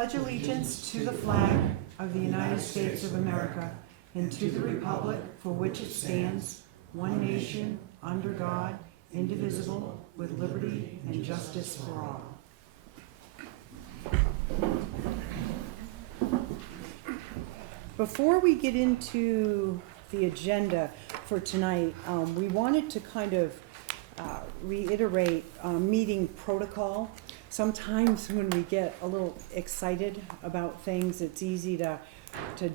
pledge allegiance to the flag of the United States of America and to the republic for which it stands, one nation, under God, indivisible, with liberty and justice for all. Before we get into the agenda for tonight, we wanted to kind of reiterate meeting protocol. Sometimes when we get a little excited about things, it's easy to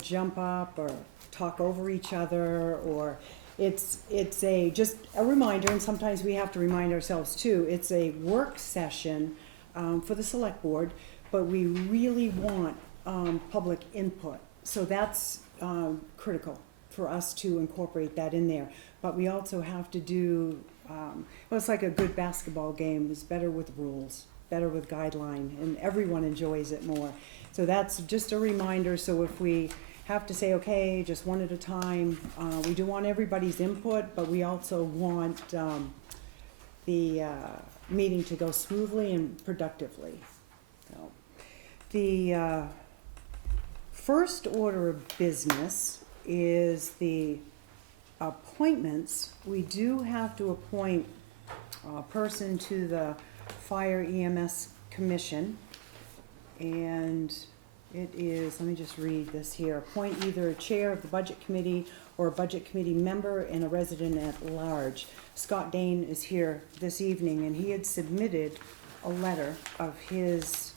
jump up or talk over each other, or it's just a reminder, and sometimes we have to remind ourselves too, it's a work session for the select board, but we really want public input. So that's critical for us to incorporate that in there. But we also have to do, well, it's like a good basketball game. It's better with rules, better with guideline, and everyone enjoys it more. So that's just a reminder. So if we have to say, okay, just one at a time, we do want everybody's input, but we also want the meeting to go smoothly and productively. So, the first order of business is the appointments. We do have to appoint a person to the Fire EMS Commission, and it is, let me just read this here, appoint either a chair of the Budget Committee or a Budget Committee member and a resident at large. Scott Dane is here this evening, and he had submitted a letter of his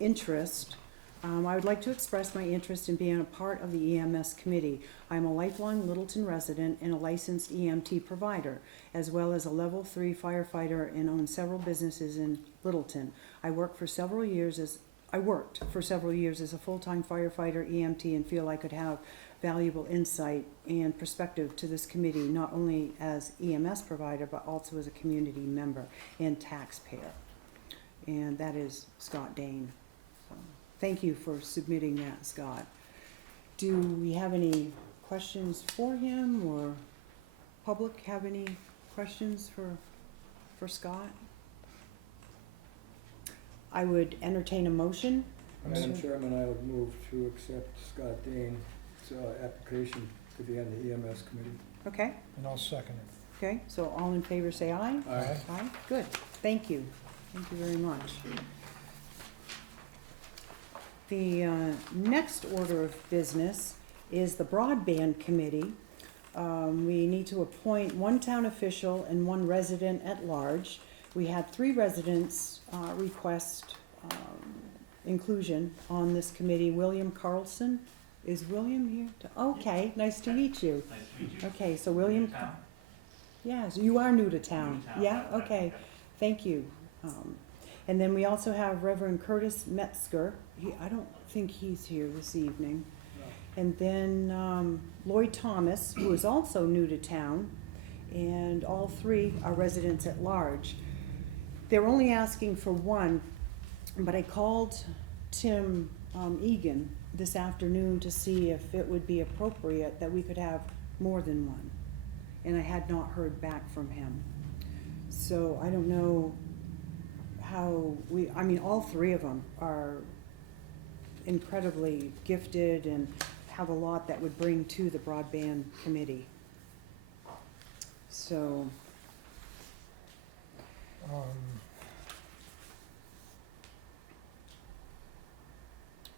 interest. I would like to express my interest in being a part of the EMS committee. I'm a lifelong Littleton resident and a licensed EMT provider, as well as a level 3 firefighter, and own several businesses in Littleton. I worked for several years as a full-time firefighter EMT, and feel I could have valuable insight and perspective to this committee, not only as EMS provider, but also as a community member and taxpayer. And that is Scott Dane. Thank you for submitting that, Scott. Do we have any questions for him, or public have any questions for Scott? I would entertain a motion. Madam Chairman, I would move to accept Scott Dane's application to be on the EMS committee. Okay. And I'll second it. Okay, so all in favor say aye. Aye. Aye, good, thank you. Thank you very much. The next order of business is the Broadband Committee. We need to appoint one town official and one resident at large. We had 3 residents request inclusion on this committee. William Carlson, is William here? Okay, nice to meet you. Nice to meet you. Okay, so William, yes, you are new to town. Yeah, okay, thank you. And then we also have Reverend Curtis Metzger. I don't think he's here this evening. No. And then Lloyd Thomas, who is also new to town, and all 3 are residents at large. They're only asking for one, but I called Tim Egan this afternoon to see if it would be appropriate that we could have more than one. And I had not heard back from him. So I don't know how all 3 of them are incredibly gifted and have a lot that would bring to the Broadband Committee. So,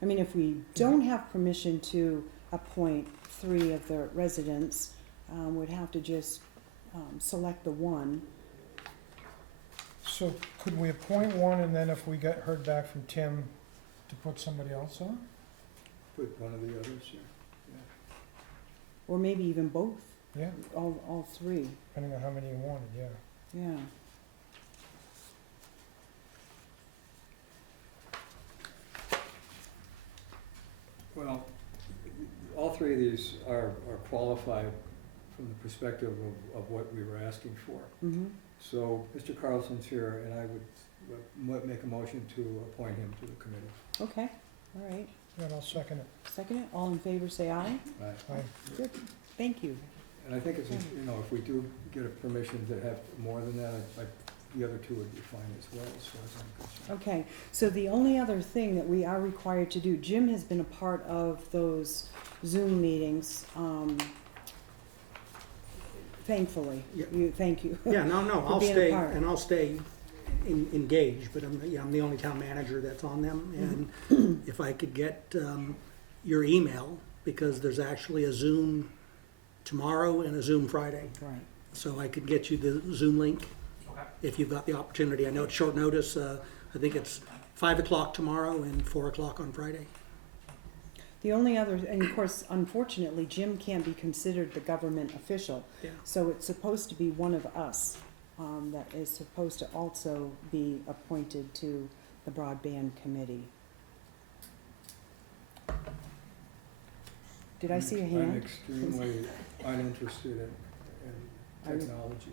if we don't have permission to appoint 3 of the residents, we'd have to just select the one. So could we appoint one, and then if we heard back from Tim, to put somebody else on? Put one of the others, yeah. Or maybe even both, Yeah, all 3, depending on how many you wanted, yeah. yeah. Well, all 3 of these are qualified from the perspective of what we were asking for. Mm-hmm. So Mr. Carlson's here, and I would make a motion to appoint him to the committee. Okay, all right. And I'll second it. Second it, all in favor say aye. Aye. Good, thank you. And I think it's, if we do get a permission to have more than that, I the other two would be fine as well, as far as I'm concerned. Okay, so the only other thing that we are required to do, Jim has been a part of those Zoom meetings, thankfully. Yeah. Thank you. Yeah, no, For I'll being a stay, part. and I'll stay engaged, but I'm the only town manager that's on them. And if I could get your email, because there's actually a Zoom tomorrow and a Zoom Friday. Right. So I could get you the Zoom link if you've got the opportunity. I know it's short notice. I think it's 5 o'clock tomorrow and 4 o'clock on Friday. The only other, and of course, unfortunately, Jim can't be considered the government official. Yeah. So it's supposed to be one of us that is supposed to also be appointed to the broadband committee. Did I see a I'm hand? extremely uninterested Are in you- technology.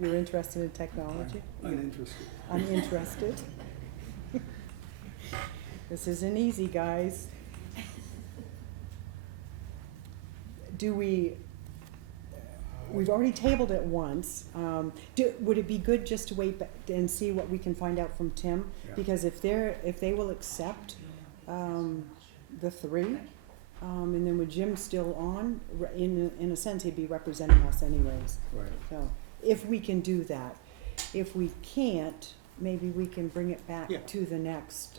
You're interested in technology? I'm uninterested. I'm interested. This isn't easy, guys. We've already tabled it once. Would it be good just to wait and see what we can find out from Tim? Yeah. Because if they will accept, the three, and then with Jim still on, in a sense, he'd be representing us anyways. Right. So, if we can do that. If we can't, maybe we can bring it back Yeah. to the next,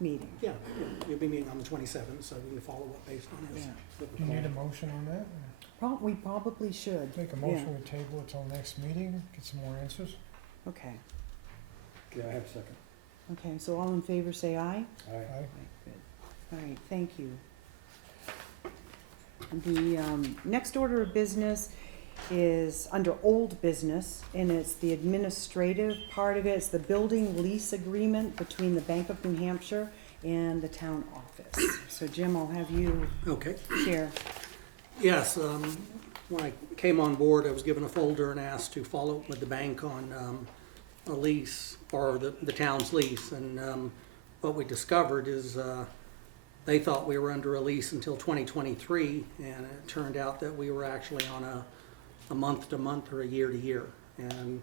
meeting. Yeah, you'll be meeting on the 27th, so we can follow up based on this. Do you need a motion on that? We probably should. Make a motion to table it till next meeting, get some more answers? Okay, Okay, I have a second. okay, so all in favor say aye? Aye. Aye. All right, thank you. The next order of business is under old business, and it's the administrative part of it. It's the building lease agreement between the Bank of New Hampshire and the town office. So Jim, I'll have you Okay. share. Yes, when I came on board, I was given a folder and asked to follow up with the bank on a lease, or the town's lease. And what we discovered is they thought we were under a lease until 2023, and it turned out that we were actually on a month-to-month or a year-to-year. And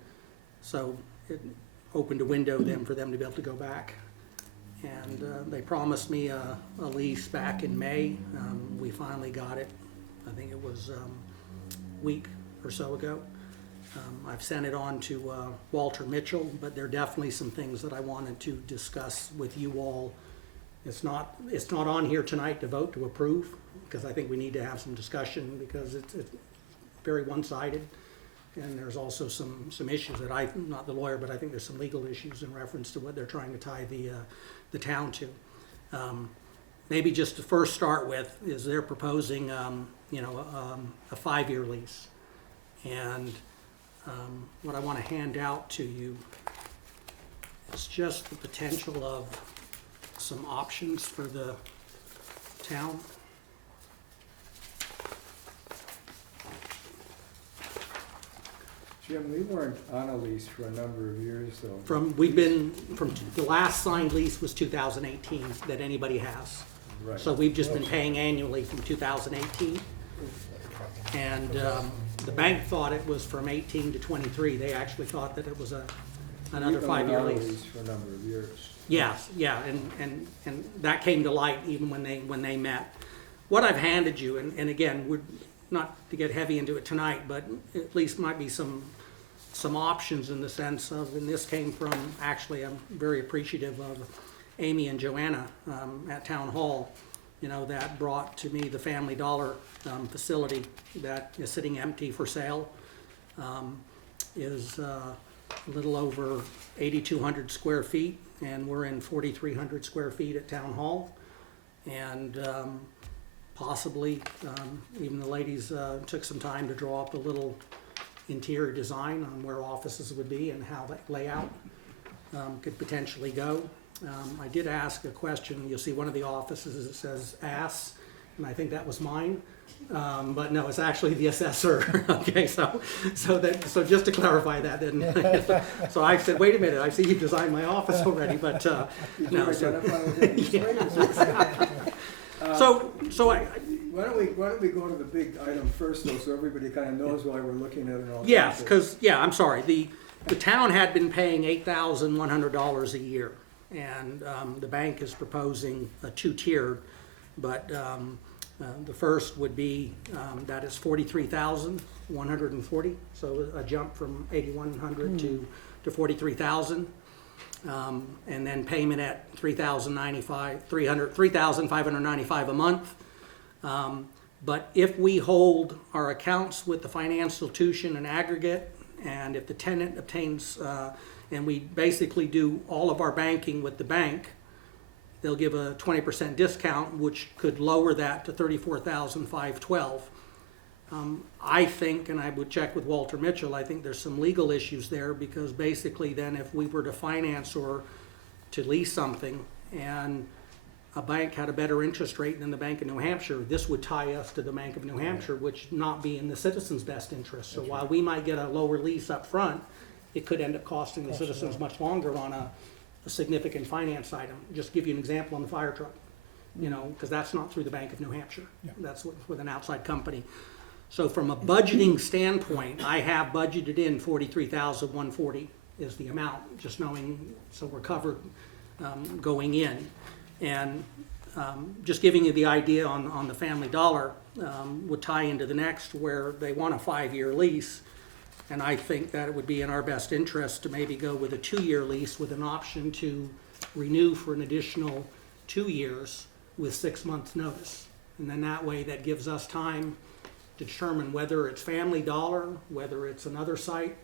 so it opened a window then for them to be able to go back. And they promised me a lease back in May. We finally got it. I think it was a week or so ago. I've sent it on to Walter Mitchell, but there are definitely some things that I wanted to discuss with you all. It's not on here tonight to vote to approve, because I think we need to have some discussion, because it's very one-sided. And there's also some issues that I'm not the lawyer, but I think there's some legal issues in reference to what they're trying to tie the town to. Maybe just to first start with is they're proposing, a 5-year lease. And what I want to hand out to you is just the potential of some options for the town. Jim, we weren't on a lease for a number of years, though. From the last signed lease was 2018 that anybody has. Right. So we've just been paying annually from 2018. And the bank thought it was from 18 to 23. They actually thought that it was another We've been 5-year on a lease. lease for a number of years. Yes, yeah, and that came to light even when they met. What I've handed you, and again, we're not to get heavy into it tonight, but at least might be some options in the sense of, and this came from, actually, I'm very appreciative of Amy and Joanna at Town Hall, that brought to me the Family Dollar facility that is sitting empty for sale. Is a little over 8,200 square feet, and we're in 4,300 square feet at Town Hall. And possibly, even the ladies took some time to draw up a little interior design on where offices would be and how that layout could potentially go. I did ask a question. You'll see one of the offices, it says ass, and I think that was mine. But no, it's actually the assessor. Okay, so just to clarify that, then, so I said, wait a minute, I see you designed my office already, but Did you no. identify with administrators? So I, Why don't we go to the big item first, though, so everybody kind of knows why we're looking at it all. yes, because, I'm sorry, the town had been paying $8,100 a year, and the bank is proposing a two-tiered, but the first would be, that is $43,140, so a jump from $8,100 to $43,000. And then payment at $3,595 a month. But if we hold our accounts with the financial institution in aggregate, and if the tenant obtains, and we basically do all of our banking with the bank, they'll give a 20% discount, which could lower that to $34,512. I think, and I would check with Walter Mitchell, I think there's some legal issues there, because basically then if we were to finance or to lease something and a bank had a better interest rate than the Bank of New Hampshire, this would tie us to the Bank of New Hampshire, which not be in the citizens' best interest. So while we might get a lower lease up front, it could end up costing the citizens much longer on a significant finance item. Just give you an example on the fire truck, you know, because that's not through the Bank of New Hampshire. Yeah. That's with an outside company. So from a budgeting standpoint, I have budgeted in $43,140 is the amount, just knowing, so we're covered going in. And just giving you the idea on the Family Dollar would tie into the next, where they want a 5-year lease. And I think that it would be in our best interest to maybe go with a 2-year lease with an option to renew for an additional 2 years with 6 months' notice. And then that way, that gives us time to determine whether it's Family Dollar, whether it's another site,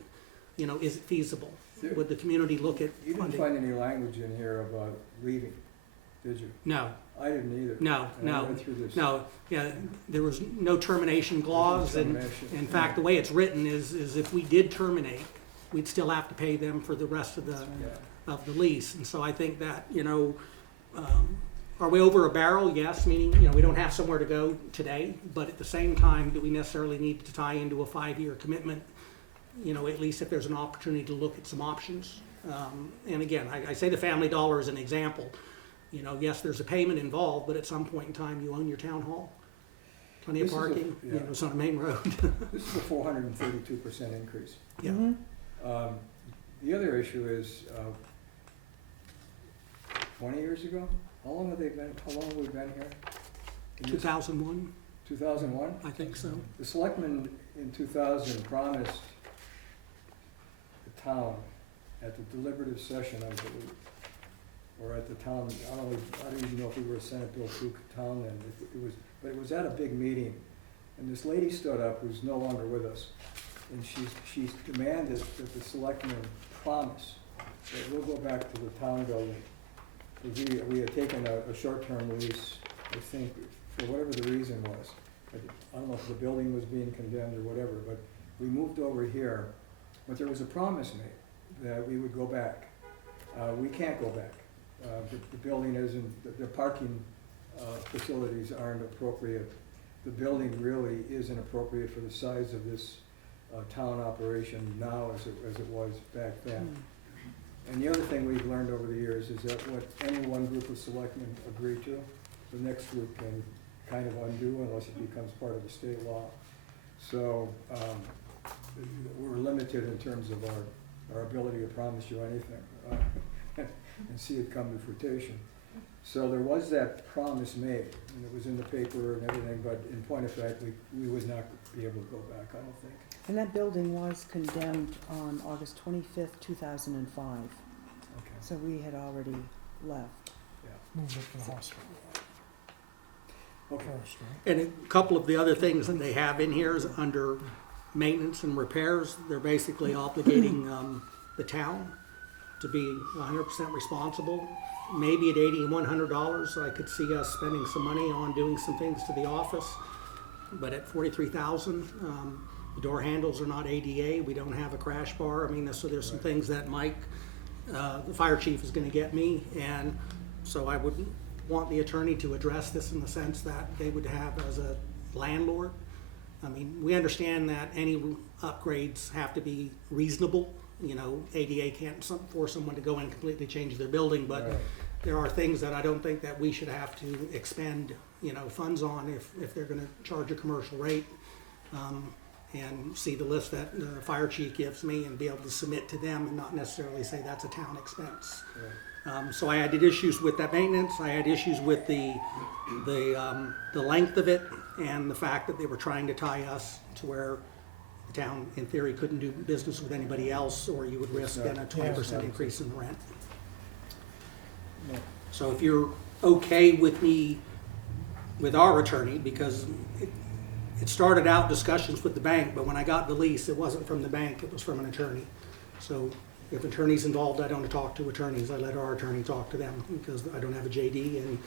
you know, is it feasible? Would the community look at You didn't funding? find any language in here about leaving, did you? No, I didn't either. no, And I no, read through this. no, yeah, there was no termination clause, and Termination. in fact, the way it's written is if we did terminate, we'd still have to pay them for the rest of the lease, and so I think that, you know, are we over a barrel? Yes, meaning, you know, we don't have somewhere to go today, but at the same time, do we necessarily need to tie into a 5-year commitment? You know, at least if there's an opportunity to look at some options. And again, I say the Family Dollar is an example. You know, yes, there's a payment involved, but at some point in time, you own your town hall. Plenty of This is a- parking, you yeah. know, it's on a main road. This is a 432% increase. Yeah. Mhm. The other issue is, 20 years ago, how long have we been here? In this- 2001, 2001? I think so. The selectmen in 2000 promised the town at the deliberative session, I believe, or at the town, I don't even know if we were a Senate bill through town then, but it was at a big meeting. And this lady stood up, who's no longer with us, and she demanded that the selectmen promise that we'll go back to the town building. We had taken a short-term lease, I think, for whatever the reason was. I don't know if the building was being condemned or whatever, but we moved over here. But there was a promise made that we would go back. We can't go back. The building isn't, the parking facilities aren't appropriate. The building really isn't appropriate for the size of this town operation now as it was back then. And the other thing we've learned over the years is that what any one group of selectmen agree to, the next group can kind of undo unless it becomes part of the state law. So we're limited in terms of our ability to promise you anything and see it come to fruition. So there was that promise made, and it was in the paper and everything, but in point of fact, we would not be able to go back, I don't think. And that building was condemned on August 25th, 2005. Okay, So we had already left. yeah. Moved up to the hospital Okay. first, right? And a couple of the other things that they have in here is under maintenance and repairs. They're basically obligating the town to be 100% responsible. Maybe at $80 and $100, I could see us spending some money on doing some things to the office. But at $43,000, the door handles are not ADA. We don't have a crash bar. I mean, so there's some things that Mike, the fire chief, is going to get me. And so I would want the attorney to address this in the sense that they would have as a landlord. I mean, we understand that any upgrades have to be reasonable. You know, ADA can't force someone to go in and completely change their building, but Right. there are things that I don't think that we should have to expend, you know, funds on if they're gonna charge a commercial rate. and see the list that the fire chief gives me and be able to submit to them and not necessarily say that's a town expense. So I had issues with that maintenance, I had issues with the length of it, and the fact that they were trying to tie us to where the town, in theory, couldn't do business with anybody else, or you would risk then a 20% increase in the rent. No. So if you're okay with me, with our attorney, because it started out discussions with the bank, but when I got the lease, it wasn't from the bank, it was from an attorney. So if attorney's involved, I don't talk to attorneys, I let our attorney talk to them, because I don't have a JD, and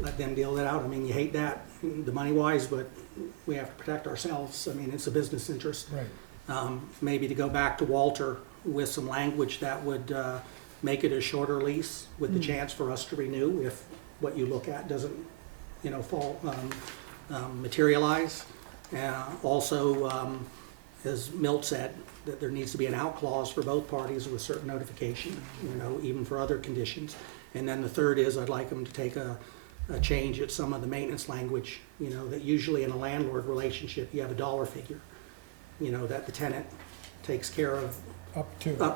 let them deal that out. I mean, you hate that, the money-wise, but we have to protect ourselves. I mean, it's a business interest. Right. Maybe to go back to Walter with some language that would make it a shorter lease with the chance for us to renew if what you look at doesn't, materialize. Also, as Milt said, that there needs to be an out clause for both parties with certain notification, even for other conditions. And then the third is I'd like them to take a change at some of the maintenance language, that usually in a landlord relationship, you have a dollar figure, that the tenant takes care of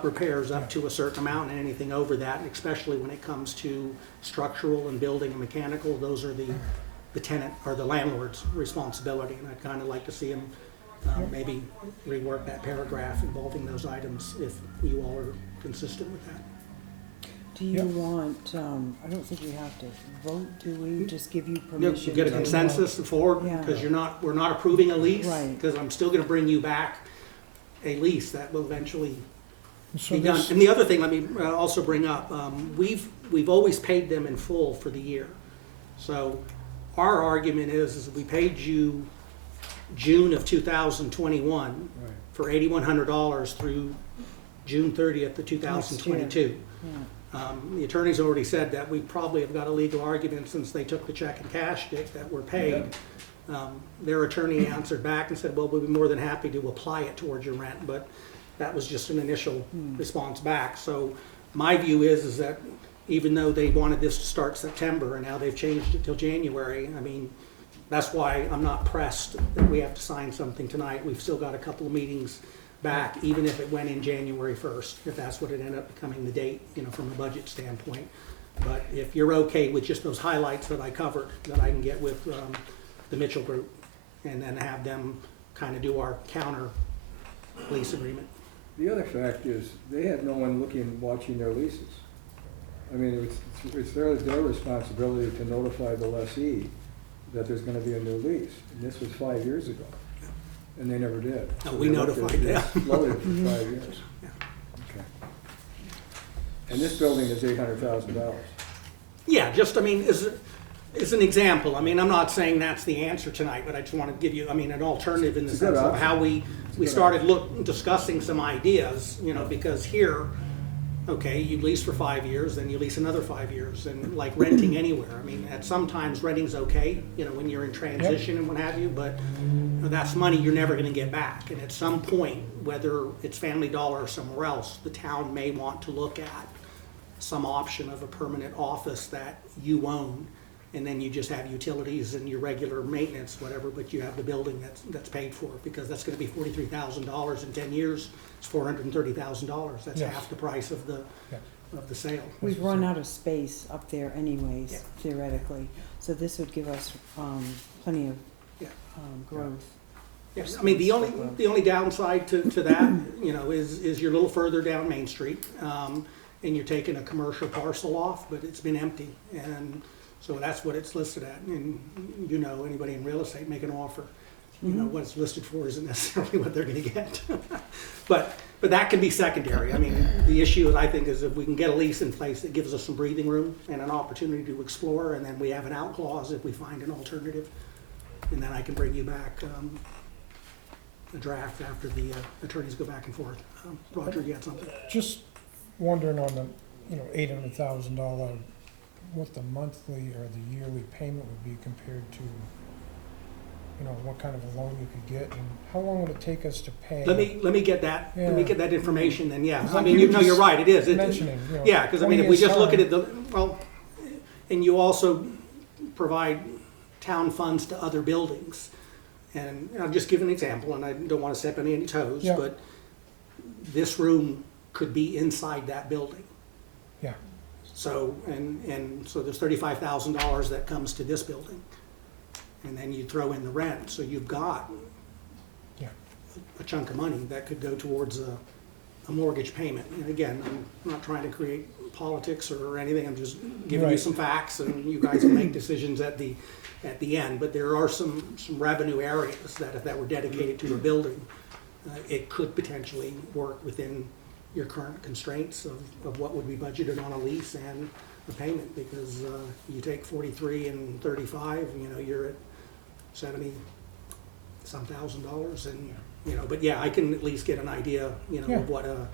repairs up to a certain amount, and anything over that, and especially when it comes to structural and building and mechanical, those are the tenant or the landlord's responsibility. And I'd kind of like to see them maybe rework that paragraph involving those items if you all are consistent with that. Do you want, I don't think we have to vote, do we? Just give you permission? Get a to- consensus forward, Yeah. because we're not approving a lease, Right. because I'm still gonna bring you back a lease that will eventually So be done. this, And the other thing, let me also bring up, we've always paid them in full for the year. So our argument is we paid you June of 2021 Right. for $8,100 through June 30th of 2022. Yeah. The attorney's already said that we probably have got a legal argument since they took the check and cashed it that we're paid. Their attorney answered back and said, well, we'd be more than happy to apply it towards your rent, but that was just an initial response back. So my view is that even though they wanted this to start September and now they've changed it till January, I mean, that's why I'm not pressed that we have to sign something tonight. We've still got a couple of meetings back, even if it went in January 1st, if that's what it ended up becoming the date, from a budget standpoint. But if you're okay with just those highlights that I covered, then I can get with the Mitchell Group and then have them kind of do our counter lease agreement. The other fact is, they had no one watching their leases. I mean, it's their responsibility to notify the lessee that there's gonna be a new lease. And this was 5 years ago, and they never did. No, So we they left it- notified them. they floated for 5 years. Yeah. Okay. And this building is $800,000. Yeah, just, as an example, I'm not saying that's the answer tonight, but I just want to give you, an alternative in the It's a good sense of option. how we good started discussing some ideas, because here, okay, you lease for 5 years, then you lease another 5 years, and like renting anywhere, at sometimes renting's okay, when you're in transition and what have you, but that's money you're never gonna get back, and at some point, whether it's Family Dollar or somewhere else, the town may want to look at some option of a permanent office that you own, and then you just have utilities and your regular maintenance, whatever, but you have the building that's paid for, because that's gonna be $43,000 in 10 years, it's $430,000, that's Yes. half the price of the sale. We've run out of space up there anyways, Yeah. theoretically, so this would give us, plenty of, Yeah. growth. Yes, the only downside to that, is you're a little further down Main Street, and you're taking a commercial parcel off, but it's been empty, and so that's what it's listed at, and anybody in real estate make an offer. What it's listed for isn't necessarily what they're gonna get. But that can be secondary. The issue, I think, is if we can get a lease in place that gives us some breathing room and an opportunity to explore, and then we have an out clause if we find an alternative. And then I can bring you back a draft after the attorneys go back and forth. Roger, you had something? just wondering on the, $800,000, what the monthly or the yearly payment would be compared to, what kind of a loan you could get, and how long would it take us to pay? Let me get that, information, then, yeah. It's like you You're just right, it is. Mentioning, Yeah, because if 20 we years' just look at time. it, and you also provide town funds to other buildings. and I'll just give an example, and I don't wanna step on any toes, Yeah. but this room could be inside that building. Yeah. So, and so there's $35,000 that comes to this building. And then you throw in the rent, so you've got Yeah. a chunk of money that could go towards a mortgage payment. And again, I'm not trying to create politics or anything, I'm just giving you Right. some facts, and you guys will make decisions at the end. But there are some revenue areas that if that were dedicated to a building, it could potentially work within your current constraints of what would be budgeted on a lease and a payment, because you take 43 and 35, you're at 70-some thousand dollars, and, but yeah, I can at least get an idea, Yeah. of what a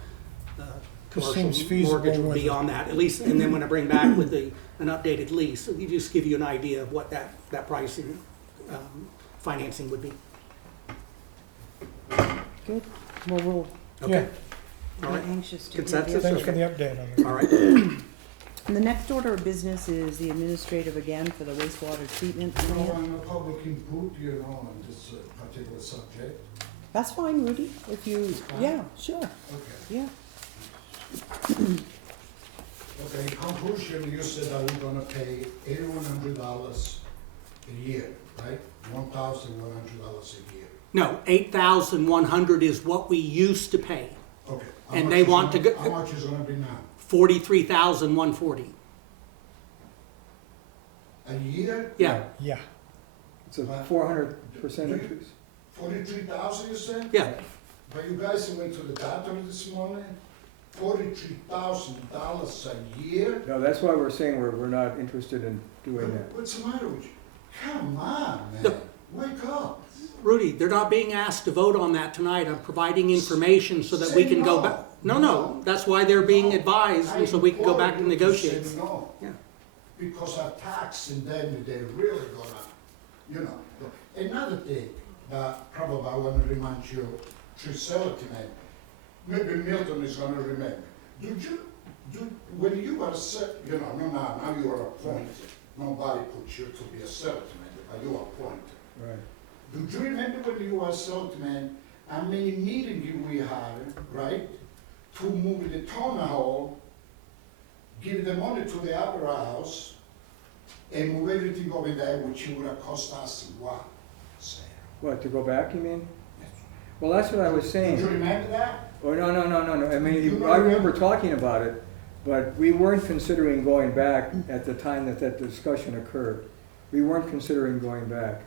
This commercial seems feasible mortgage would with be it. on that, at least, and then when I bring back with an updated lease, it just give you an idea of what that pricing, financing would be. Good, well, we'll Okay, Yeah. all be right, anxious to hear Consensus? the Thanks for Okay. the update on it. all right. And the next order of business is the administrative again for the wastewater treatment No, plant. I'm a public input, on this particular subject. That's fine, Rudy, if you, yeah, sure, Okay. yeah. Okay, in conclusion, you said that we're gonna pay $8,100 a year, right? $1,100 a year. No, 8,100 is what we used to pay, Okay. How And much they is want to gonna- go- How much is gonna be now? 43,140. A year? Yeah, Yeah. It's a 400% increase. 43,000, you said? yeah, But you guys went to the doctor this morning? $43,000 a year? No, that's why we're saying we're not interested in doing that. What's the matter with you? Come on, man, Look. wake up. Rudy, they're not being asked to vote on that tonight. I'm providing information so that we Say can go no. back. No, that's why they're being No. advised, and so we can go back to I implore you to negotiate. say no. Yeah. Because our tax and then they're really gonna, Another thing that probably I wanna remind you, to Selectmen, maybe Milton is gonna remember. When you were now you are appointed, nobody put you to be a Selectman, but you are appointed. Right. Do you remember when you were Selectman, how many meetings we had, right? To move the town hall, give the money to the opera house, and move everything over there, which would have cost us what? Say. What, to go back, you mean? Well, that's what I was Do saying. you remember that? Oh, no. I You mean, know I what? remember talking about it, but we weren't considering going back at the time that discussion occurred. We weren't considering going back.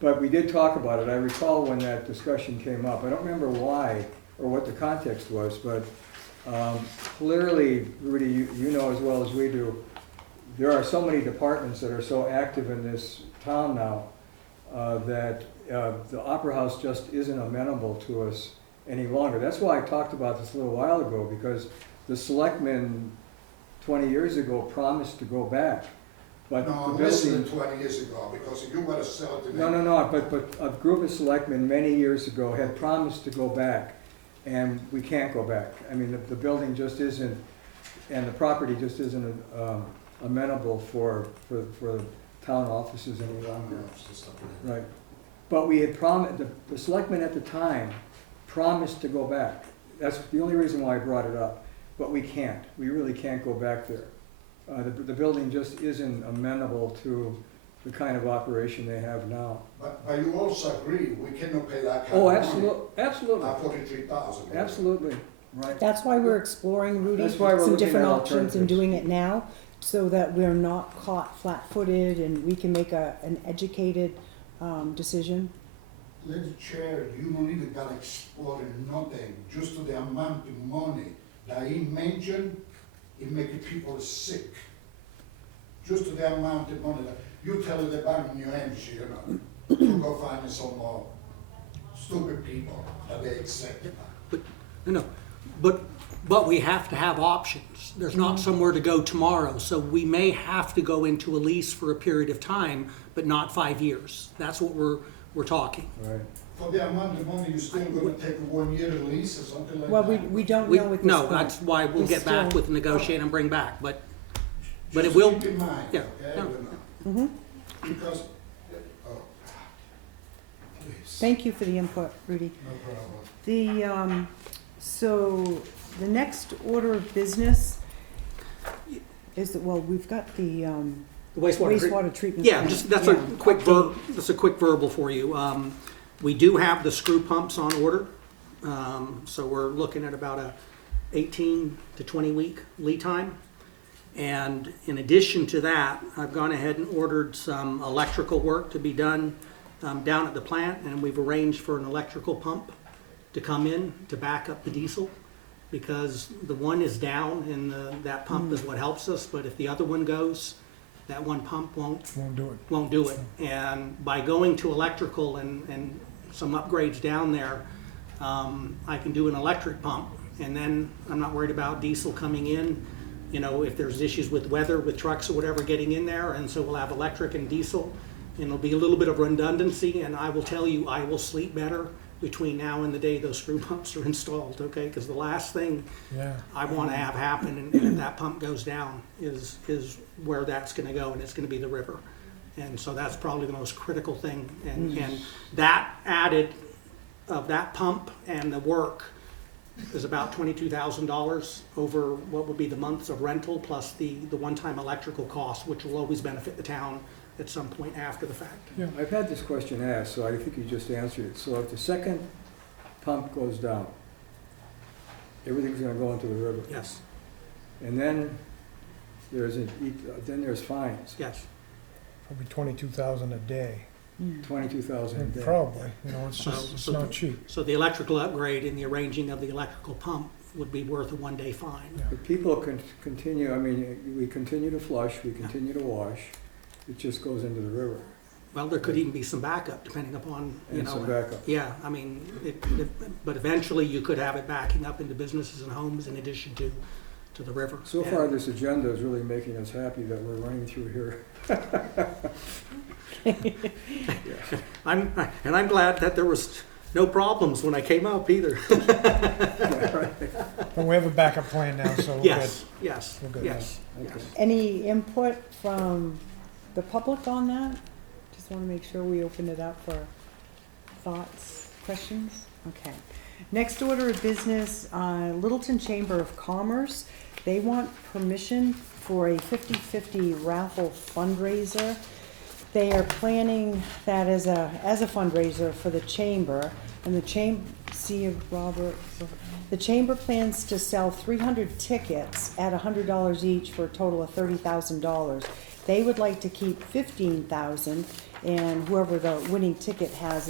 But we did talk about it. I recall when that discussion came up. I don't remember why or what the context was, but clearly, Rudy, you know as well as we do, there are so many departments that are so active in this town now that the Opera House just isn't amenable to us any longer. That's why I talked about this a little while ago, because the selectmen 20 years ago promised to go back. But No, the less building, than 20 years ago, because you were a Selectman. no, but a group of selectmen many years ago had promised to go back, and we can't go back. I mean, the building just isn't, and the property just isn't amenable for town offices any longer. Right. But we had promised, the selectmen at the time promised to go back. That's the only reason why I brought it up. But we can't. We really can't go back there. The building just isn't amenable to the kind of operation they have now. But you also agree, we cannot pay that kind Oh, of money. absolutely, 43,000. absolutely, right. That's why we're exploring, Rudy, That's why we're some looking different at options and alternatives. doing it now, so that we're not caught flat-footed and we can make an educated, decision. Lady Chair, you don't even gotta explore nothing, just to the amount of money that he mentioned, it make people sick. Just to the amount of money that, you tell the bank in New Hampshire, to go find some more stupid people that they accept. no, but we have to have options. There's not somewhere to go tomorrow, so we may have to go into a lease for a period of time, but not 5 years. That's what we're talking. Right. For the amount of money, you still gonna take a 1-year lease or something like Well, that? we don't know at this No, point. that's why we'll We get back still- with negotiate and bring back, but it Just will, keep in mind, yeah, okay, no. Mhm. because, Thank you for the input, Rudy. No problem. So the next order of business is that, well, we've got the The wastewater treatment. Yeah, plant. just, that's Yeah, a quick update. that's a quick verbal for you. We do have the screw pumps on order, so we're looking at about a 18 to 20 week lead time. And in addition to that, I've gone ahead and ordered some electrical work to be done down at the plant, and we've arranged for an electrical pump to come in to back up the diesel, because the one is down and that pump is what helps us, but if the other one goes, that one pump Won't do it. won't do it. And by going to electrical and some upgrades down there, I can do an electric pump, and then I'm not worried about diesel coming in, you know, if there's issues with weather, with trucks or whatever getting in there, and so we'll have electric and diesel, and it'll be a little bit of redundancy, and I will tell you, I will sleep better between now and the day those screw pumps are installed, okay? Because the last thing Yeah. I want to have happen, and if that pump goes down, is where that's going to go, and it's going to be the river. And so that's probably the most critical thing. And that added of that pump and the work is about $22,000 over what would be the months of rental plus the one-time electrical cost, which will always benefit the town at some point after the fact. Yeah. I've had this question asked, so I think you just answered it. So if the second pump goes down, everything's gonna go into the river. Yes, And then there's fines, yes. Probably 22,000 a day. 22,000 a day. Probably, you know, it's just, it's So- not cheap. So the electrical upgrade and the arranging of the electrical pump would be worth a one-day fine. Yeah. But people can continue, I mean, we continue to flush, we continue to wash, it just goes into the river. Well, there could even be some backup depending upon, you And know. some backup. Yeah, I mean, but eventually you could have it backing up into businesses and homes in addition to the river. So far, this agenda is really making us happy that we're running through here. I'm glad that there was no problems when I came up either. But we have a backup plan now, so we're good. Yes, yes, We're good. yes, Okay. yes. Any input from the public on that? Just want to make sure we open it up for thoughts, questions? Okay. Next order of business, Littleton Chamber of Commerce. They want permission for a 50/50 raffle fundraiser. They are planning that as a fundraiser for the chamber, and the the chamber plans to sell 300 tickets at $100 each for a total of $30,000. They would like to keep 15,000, and whoever the winning ticket has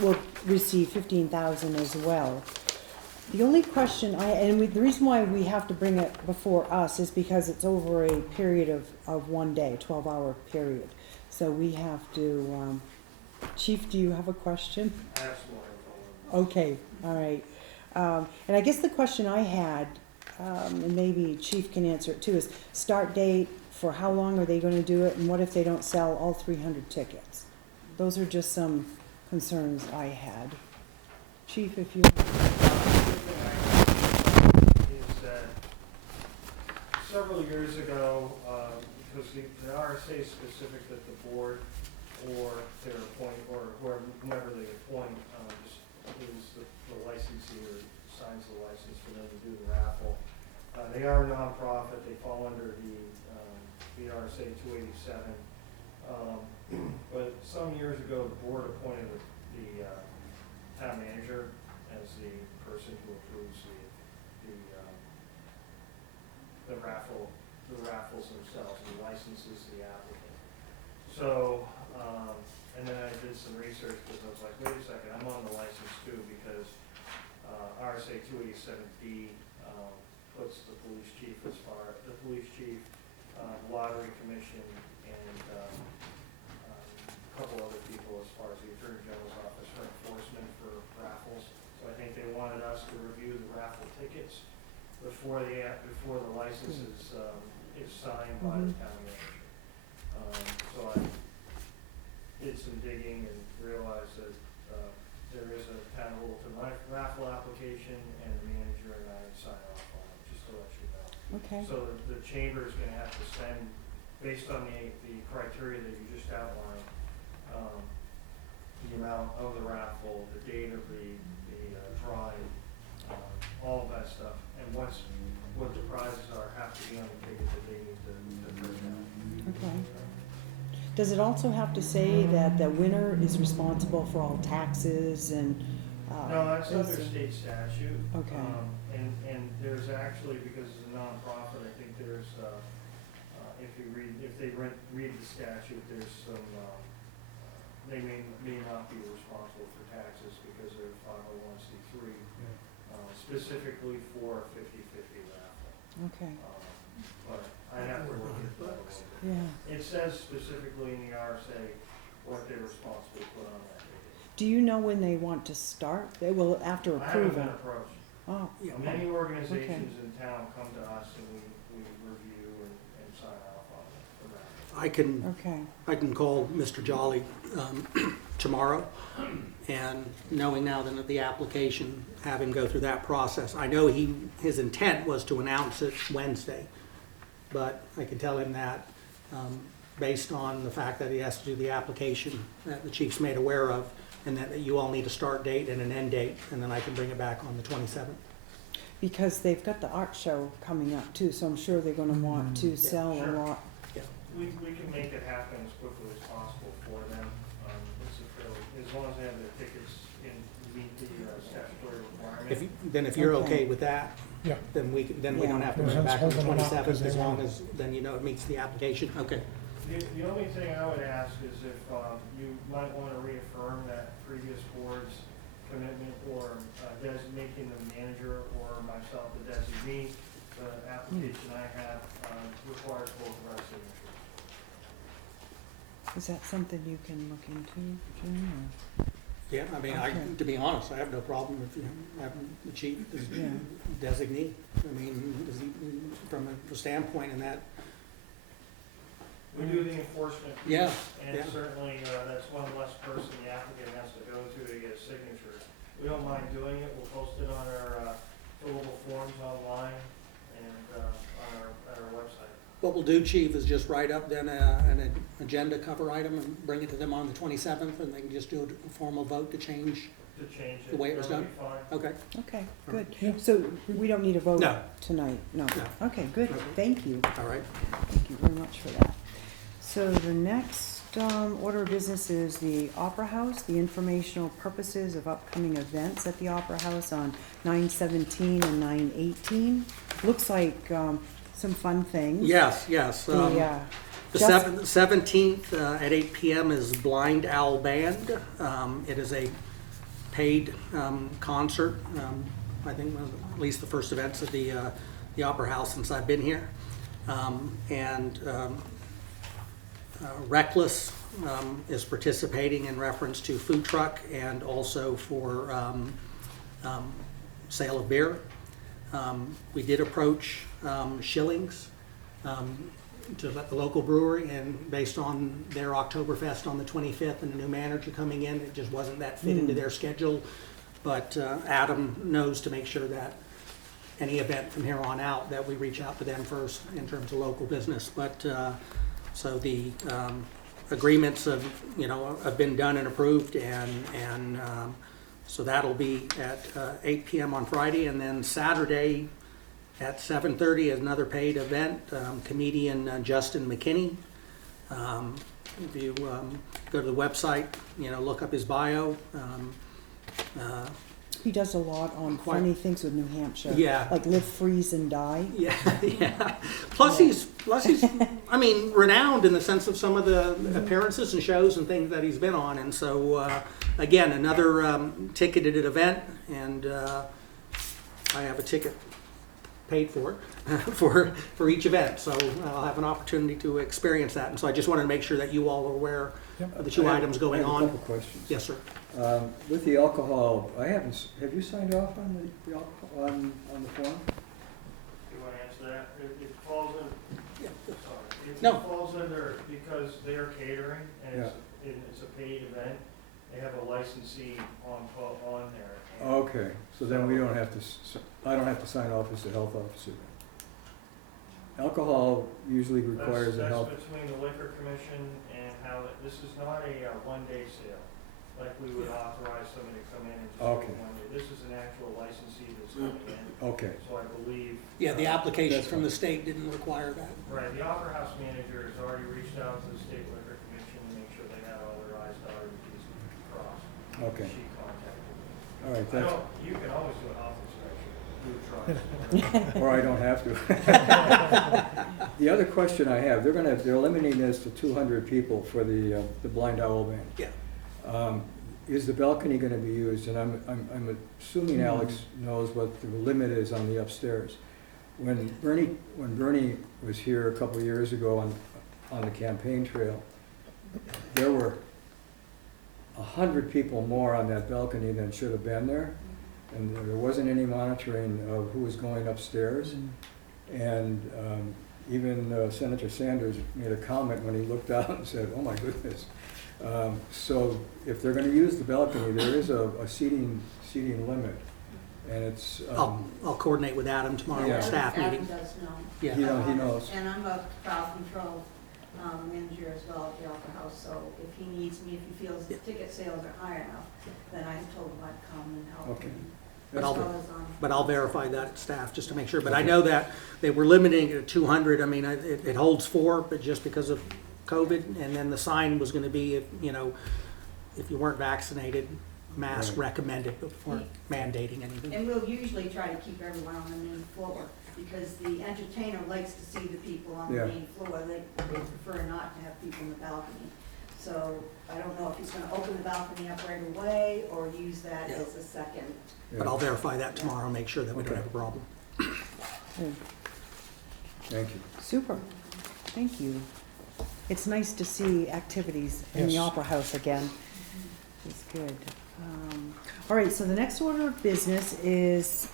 will receive 15,000 as well. The only question the reason why we have to bring it before us is because it's over a period of one day, 12-hour period. So we have to, Chief, do you have a question? Okay, all right. And I guess the question I had, and maybe Chief can answer it too, is start date, for how long are they gonna do it, and what if they don't sell all 300 tickets? Those are just some concerns I had. Chief, if you... Is that several years ago, because the RSA is specific that the board or their whomever they appoint is the licensee or signs the license for them to do the raffle. They are a nonprofit. They fall under the RSA 287. But some years ago, the board appointed the town manager as the person who approves the raffles themselves, the licenses the applicant. So, and then I did some research because I was like, wait a second, I'm on the license too, because RSA 287B puts the police chief lottery commission, and a couple other people as far as the Attorney General's office for enforcement for raffles. So I think they wanted us to review the raffle tickets before the license is signed by the town manager. So I did some digging and realized that there is a town Littleton raffle application, and the manager and I sign off on it, just to let you know. Okay. So the chamber is gonna have to spend, based on the criteria that you just outlined, the amount of the raffle, the date of the drawing, all of that stuff. And what the prizes are have to be on the ticket that they need to print out. Okay. Does it also have to say that the winner is responsible for all taxes and, No, that's is under there- state statute. Okay. And there's actually, because it's a nonprofit, I think there's, if they read the statute, there's some, they may not be responsible for taxes because they're 501c3, specifically for 50/50 raffle. okay, But I have to look at that. yeah. It says specifically in the RSA what they're responsible to put on that ticket. Do you know when they want to start? They will, after I haven't been approval? approached. Oh, Yeah. Many organizations in town come to us and we review and sign off on the raffle. okay, I can call Mr. Jolly tomorrow, and knowing now that the application, have him go through that process. I know his intent was to announce it Wednesday, but I can tell him that, based on the fact that he has to do the application that the chief's made aware of, and that you all need a start date and an end date, and then I can bring it back on the 27th. because they've got the art show coming up too, so I'm sure they're gonna want to sell a sure. lot. We can make it happen as quickly as possible for them. It's a fairly, as long as they have their tickets meet the statutory requirement. If you're Okay. okay with that, Yeah. then we don't have to Yeah. bring it back on the Holding them up 'cause 27th, they as long want- as, then you know it meets the application. Okay. The only thing I would ask is if you might want to reaffirm that previous board's commitment or making the manager or myself the designee. The application I have requires both of our signatures. Is that something you can look into, Jim, Yeah, I mean, Okay. to be honest, I have no problem if you have the chief as Yeah. designee. I mean, is he, from a standpoint in that, We do the enforcement piece, Yeah, and yeah. certainly that's one less person the applicant has to go to get a signature. We don't mind doing it, we'll post it on our fillable forms online and on our website. what we'll do, chief, is just write up then an agenda cover item and bring it to them on the 27th, and they can just do a formal vote to change. To change it. The way it was that'll done? be fine. Okay. okay, good. Yeah. So we don't need a vote No. tonight, no? No. Okay, good, Okay. thank you. All right. Thank you very much for that. So the next order of business is the Opera House, the informational purposes of upcoming events at the Opera House on 9/17 and 9/18. Looks like some fun things. Yes. The, The Just- 17th at 8 p.m. is Blind Owl Band. It is a paid concert. I think one of at least the first events at the Opera House since I've been here. Reckless is participating in reference to food truck and also for sale of beer. We did approach Schillings to the local brewery, and based on their Oktoberfest on the 25th and the new manager coming in, it just wasn't that fit into their schedule. But Adam knows to make sure that any event from here on out, that we reach out to them first in terms of local business. But so the agreements have been done and approved, and so that'll be at 8 p.m. on Friday, and then Saturday at 7:30 is another paid event. Comedian Justin McKinney. If you go to the website, look up his bio. He does a lot on Quite- funny things with New Hampshire. Yeah. Like Live, Freeze, and Die. Yeah, yeah. Plus he's, I mean, renowned in the sense of some of the appearances and shows and things that he's been on. And so, again, another ticketed event, and I have a ticket paid for for each event. So I'll have an opportunity to experience that. And so I just wanted to make sure that you all are aware Yep. of the two items going I have on. a couple questions. Yes, sir. With the alcohol, have you signed off on the alcohol, on the form? You want to answer that? It falls in, Yeah. sorry. It No. falls under, because they are catering and it's a paid event, they have a licensee on there. And Okay, so then we don't have to, I don't have to sign off as the health officer then. Alcohol usually requires a health. That's between the liquor commission and this is not a one-day sale. like we would authorize somebody to come in and just Okay. do one day. This is an actual licensee that's coming in, Okay, so I believe. Yeah, the application That's from the state didn't require that. Right, the Opera House manager has already reached out to the State Liquor Commission to make sure they had all their i's dotted and t's crossed. okay, She contacted me. all right, I that's, don't, you can always do an health inspection, do a trial. or I don't have to. The other question I have, they're limiting this to 200 people for the Blind Owl Band. Yeah. Is the balcony gonna be used, and I'm assuming Alex knows what the limit is on the upstairs. When Bernie was here a couple of years ago on the campaign trail, there were 100 people more on that balcony than should have been there, and there wasn't any monitoring of who was going upstairs. And even Senator Sanders made a comment when he looked out and said, "Oh my goodness." So if they're gonna use the balcony, there is a seating limit, and it's, I'll coordinate with Adam tomorrow Yeah. at staff Adam meeting. does know. Yeah. he knows. And I'm a crowd control manager as well at the Opera House, so if he needs me, if he feels the ticket sales are high enough, then I told him I'd come and help Okay. him. But As I'll- well as on- But I'll verify that at staff, just to make sure. But I know that they were limiting it at 200. I mean, it holds 4, but just because of COVID. And then the sign was gonna be, if you weren't vaccinated, mask Right. recommended, but weren't mandating anything. And we'll usually try to keep everyone on the main floor, because the entertainer likes to see the people on Yeah. the main floor. They prefer not to have people in the balcony. So I don't know if he's gonna open the balcony up right away, or use that Yeah. as a second. But I'll verify that tomorrow, make sure that we don't Okay. have a problem. Good. Thank you. Super, thank you. It's nice to see activities in the Yes. Opera House again. It's good. All right, so the next order of business is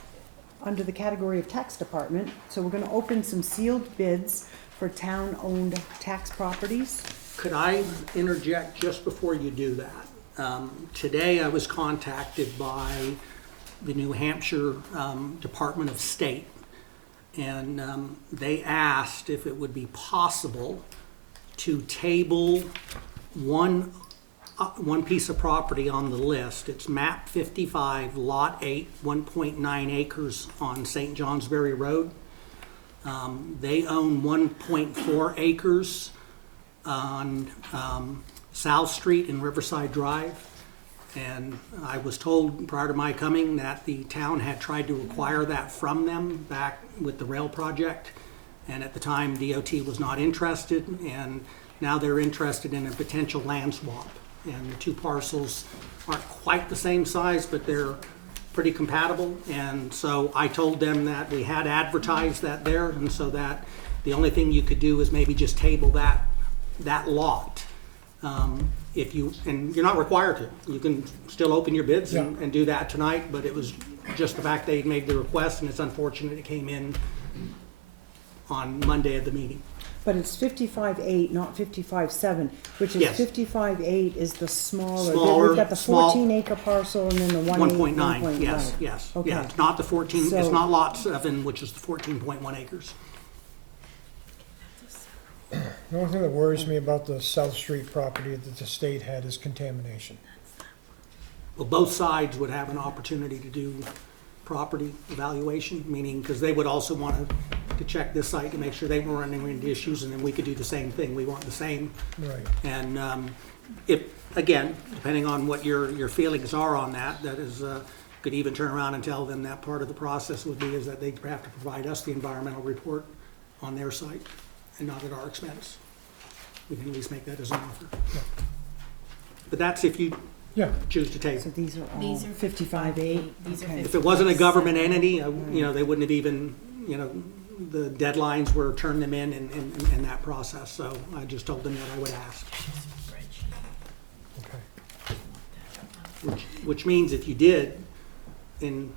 under the category of tax department. So we're gonna open some sealed bids for town-owned tax properties. Could I interject just before you do that? Today I was contacted by the New Hampshire Department of State, and they asked if it would be possible to table one piece of property on the list. It's map 55, lot 8, 1.9 acres on St. Johnsbury Road. They own 1.4 acres on South Street and Riverside Drive. And I was told prior to my coming that the town had tried to acquire that from them back with the rail project. And at the time, DOT was not interested, and now they're interested in a potential land swap. And the two parcels aren't quite the same size, but they're pretty compatible. And so I told them that we had advertised that there, and so that the only thing you could do is maybe just table that lot. If you, and you're not required to, you can still open your bids and do that tonight, but it was just the fact they made the request, and it's unfortunate it came in on Monday at the meeting. But it's 55.8, not 55.7, which is Yes. 55.8 is the smaller. Smaller, We've got the small- 14 acre parcel and then the 1.9, 1.9. yes, yes. Okay. Yeah, it's not the 14, it's So- not lot 7, which is the 14.1 acres. The only thing that worries me about the South Street property that the state had is contamination. Well, both sides would have an opportunity to do property evaluation, meaning, because they would also want to check this site to make sure they weren't running into issues, and then we could do the same thing. We want the same. Right. And if, again, depending on what your feelings are on that, that is, could even turn around and tell them that part of the process would be is that they have to provide us the environmental report on their site and not at our expense. We can at least make that as an offer. Yeah. But that's if you Yeah, choose to take So it. these are all These are 55.8? These are Okay. If it wasn't a government entity, they wouldn't have even, the deadlines were turn them in that process. So I just told them that I would ask. okay. Which means if you did, and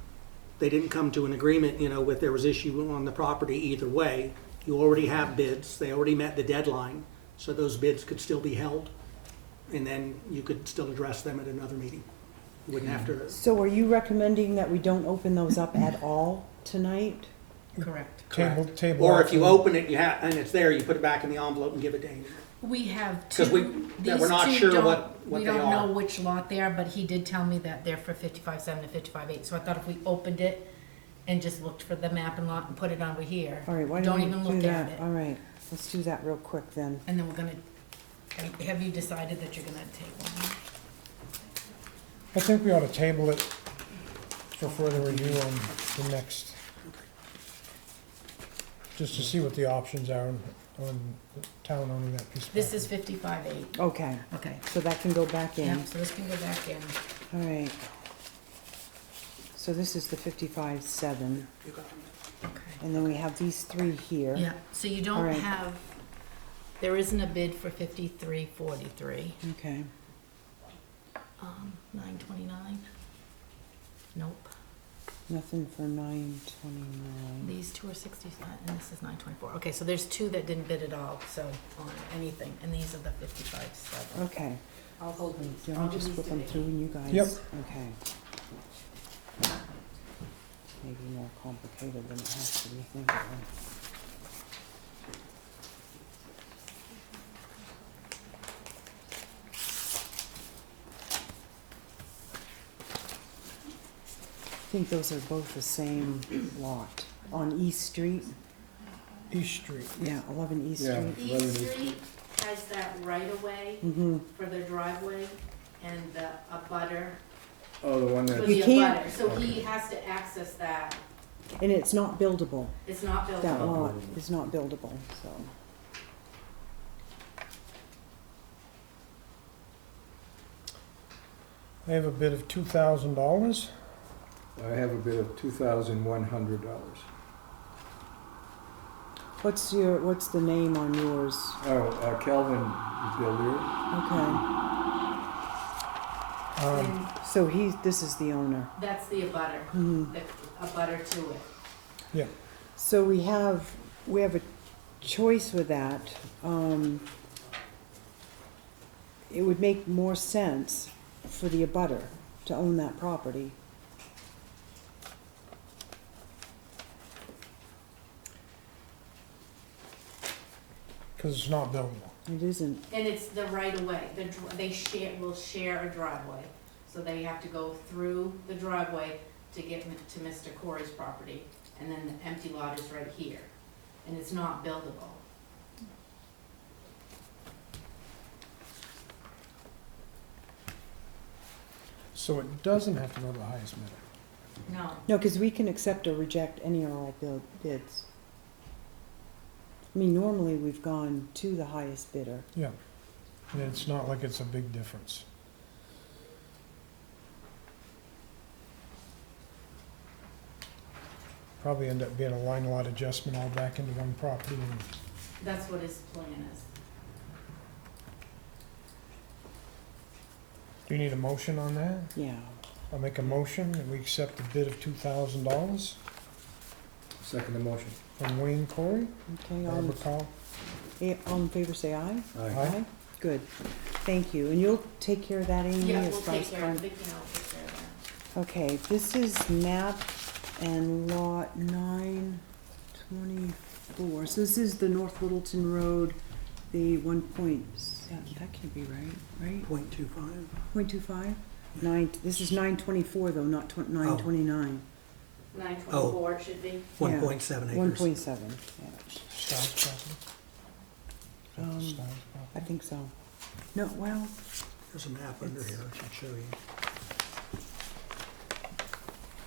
they didn't come to an agreement, with there was issue on the property either way, you already have bids, they already met the deadline, so those bids could still be held, and then you could still address them at another meeting. You wouldn't have to, So are you recommending that we don't open those up at all tonight? Correct. Table or off if you the- open it, and it's there, you put it back in the envelope and give it to Amy. We have two. Because we're not These two sure don't- what We they don't know are. which lot they are, but he did tell me that they're for 55.7 and 55.8. So I thought if we opened it and just looked for the map and lot and put it over here, All right, why don't don't even we do look that? at it. All right, let's do that real quick then. And then we're gonna, have you decided that you're gonna take one? I think we ought to table it for further review on the next, just to see what the options are on the town owning that piece of property. This is 55.8. Okay, Okay. so that can go back Yeah, in. so this can go back in. All right. So this is the 55.7, You got it. Okay. and then we have these three here. Yeah, so you All don't right. have, there isn't a bid for 53.43. Okay, 929? Nope. nothing for 929. These two are 65, and this is 924. Okay, so there's two that didn't bid at all, so on anything, and these are the 55.7. Okay, I'll hold these. do you I'll want give to just these flip them Vicky. through and you guys? Yep. Okay. Maybe more complicated than it has to be, think of it. I think those are both the same lot on East Street. East Street. Yeah, 11 East Yeah. Street. Eleven East East. Street has that right of way Mm-hmm. for their driveway and the abutter Oh, the one for that, the You can't- abutter. So he has to access that. And it's not buildable. It's not That buildable. lot is not buildable, so. I have a bid of $2,000. I have a bid of $2,100. What's the name on yours? Oh, Calvin Billiard. Okay, And so this is the owner. that's the abutter, Mhm. the abutter to it. So we have a choice with that. It would make more sense for the abutter to own that property. Because it's not buildable. It isn't, And it's the right of way. They will share a driveway. So they have to go through the driveway to get to Mr. Corey's property. And then the empty lot is right here. And it's not buildable. So it doesn't have to go to the highest bidder. No. no, because we can accept or reject any or all bids. I mean, normally we've gone to the highest bidder. Yeah. And it's not like it's a big difference. Probably end up being a line lot adjustment all back into one property and That's what his plan is. do you need a motion on that? Yeah, I'll make a motion that we accept the bid of $2,000 Second the motion. from Wayne Corey, okay, Barbara Call. all in favor say aye. Aye. Good, thank you. And you'll take care of that, Amy, Yeah, as we'll far take as care con- of, Vicky and I'll take care of that. Okay, this is map and lot 924. So this is the North Littleton Road, the 1.7, that can't be right? .25. 0.25? This is 924 though, not 929. 924 it should be. 1.7 acres. 1.7, yeah. Stiles property. Is that the Um, Stiles property? I think so. No, well, There's a map under here, I should show you.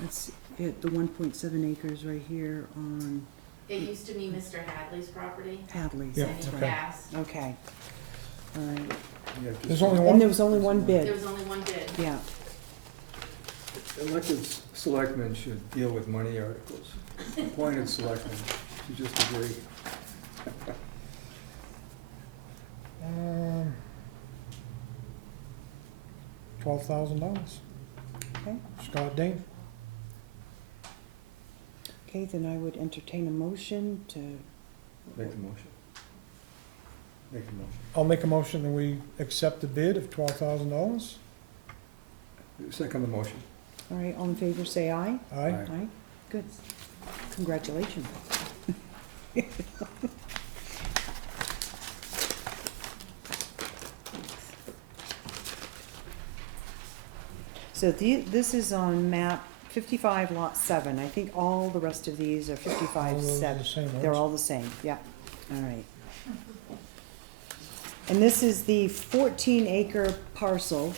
it's the 1.7 acres right here on It used to be Mr. Hadley's property, Hadley's. Yeah, and he okay. passed. Okay, all right. Yeah, just- There's only And one? there was only one There bid, was only one bid. yeah. Elected selectmen should deal with money articles. Appointed selectmen should just agree. $12,000. Okay. Scott Dane. Okay, then I would entertain a motion to, Make the motion. Make the motion. I'll make a motion that we accept the bid of $12,000. Second the motion. all right, all in favor say aye. Aye. Aye, good. Congratulations. So this is on map 55 lot 7. I think all the rest of these are 55 All those are 7. the same They're ones? all the same, yeah, all right. And this is the 14-acre parcel,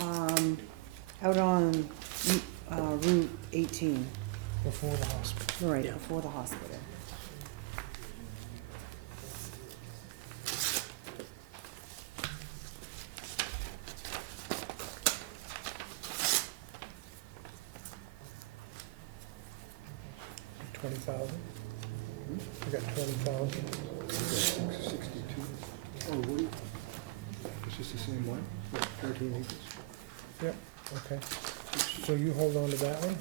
out on, Route 18, Before the hospital. right, Yeah. before the hospital. $20,000? I got $20,000. 62. Oh, what do you, is this the same one? 13 acres? Yep, okay. So you hold on to that one?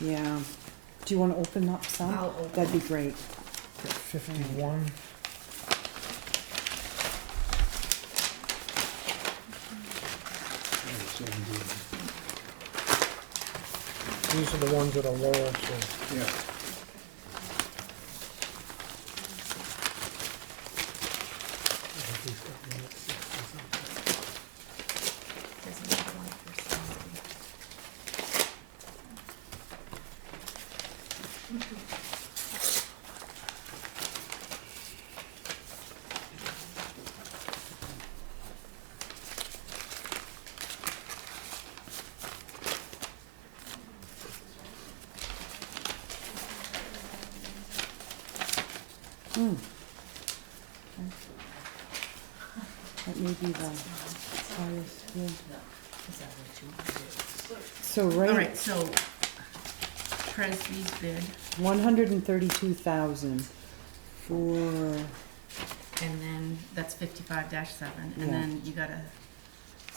Yeah. Do you wanna open up some? I'll open That'd be great. Got 51. These are the ones that are lower, so. Yeah. Hmm. Okay. That may be the highest, yeah. So All right, right, so Tresby's bid, 132,000 for, and then that's 55-7, and Yeah. then you got a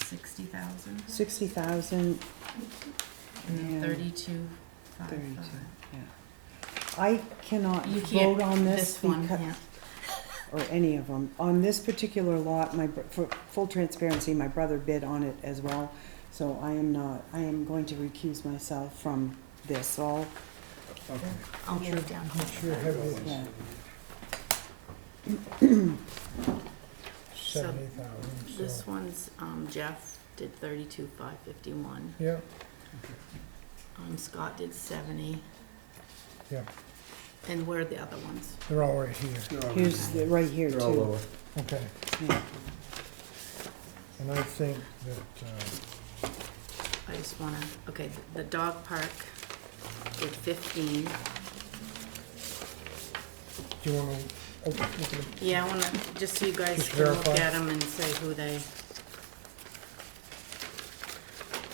60,000, 60,000, and then and 32,500. 32, yeah. I cannot You can't, vote on this this one, because, yeah. or any of them. On this particular lot, for full transparency, my brother bid on it as well. So I am going to recuse myself from this, so Okay. I'll move down here. What's your heavy? yeah. 70,000, This so. one's, Jeff did 32,551, Yeah, Scott did 70, yeah, and where are the other ones? they're all right here. They're all- Here's the, right here They're all too. lower. Okay, Yeah. and I think that, I just wanna, okay, the dog park did 15. do you wanna open, look at it? Yeah, I wanna, just so you guys Just can look verify. at them and say who they.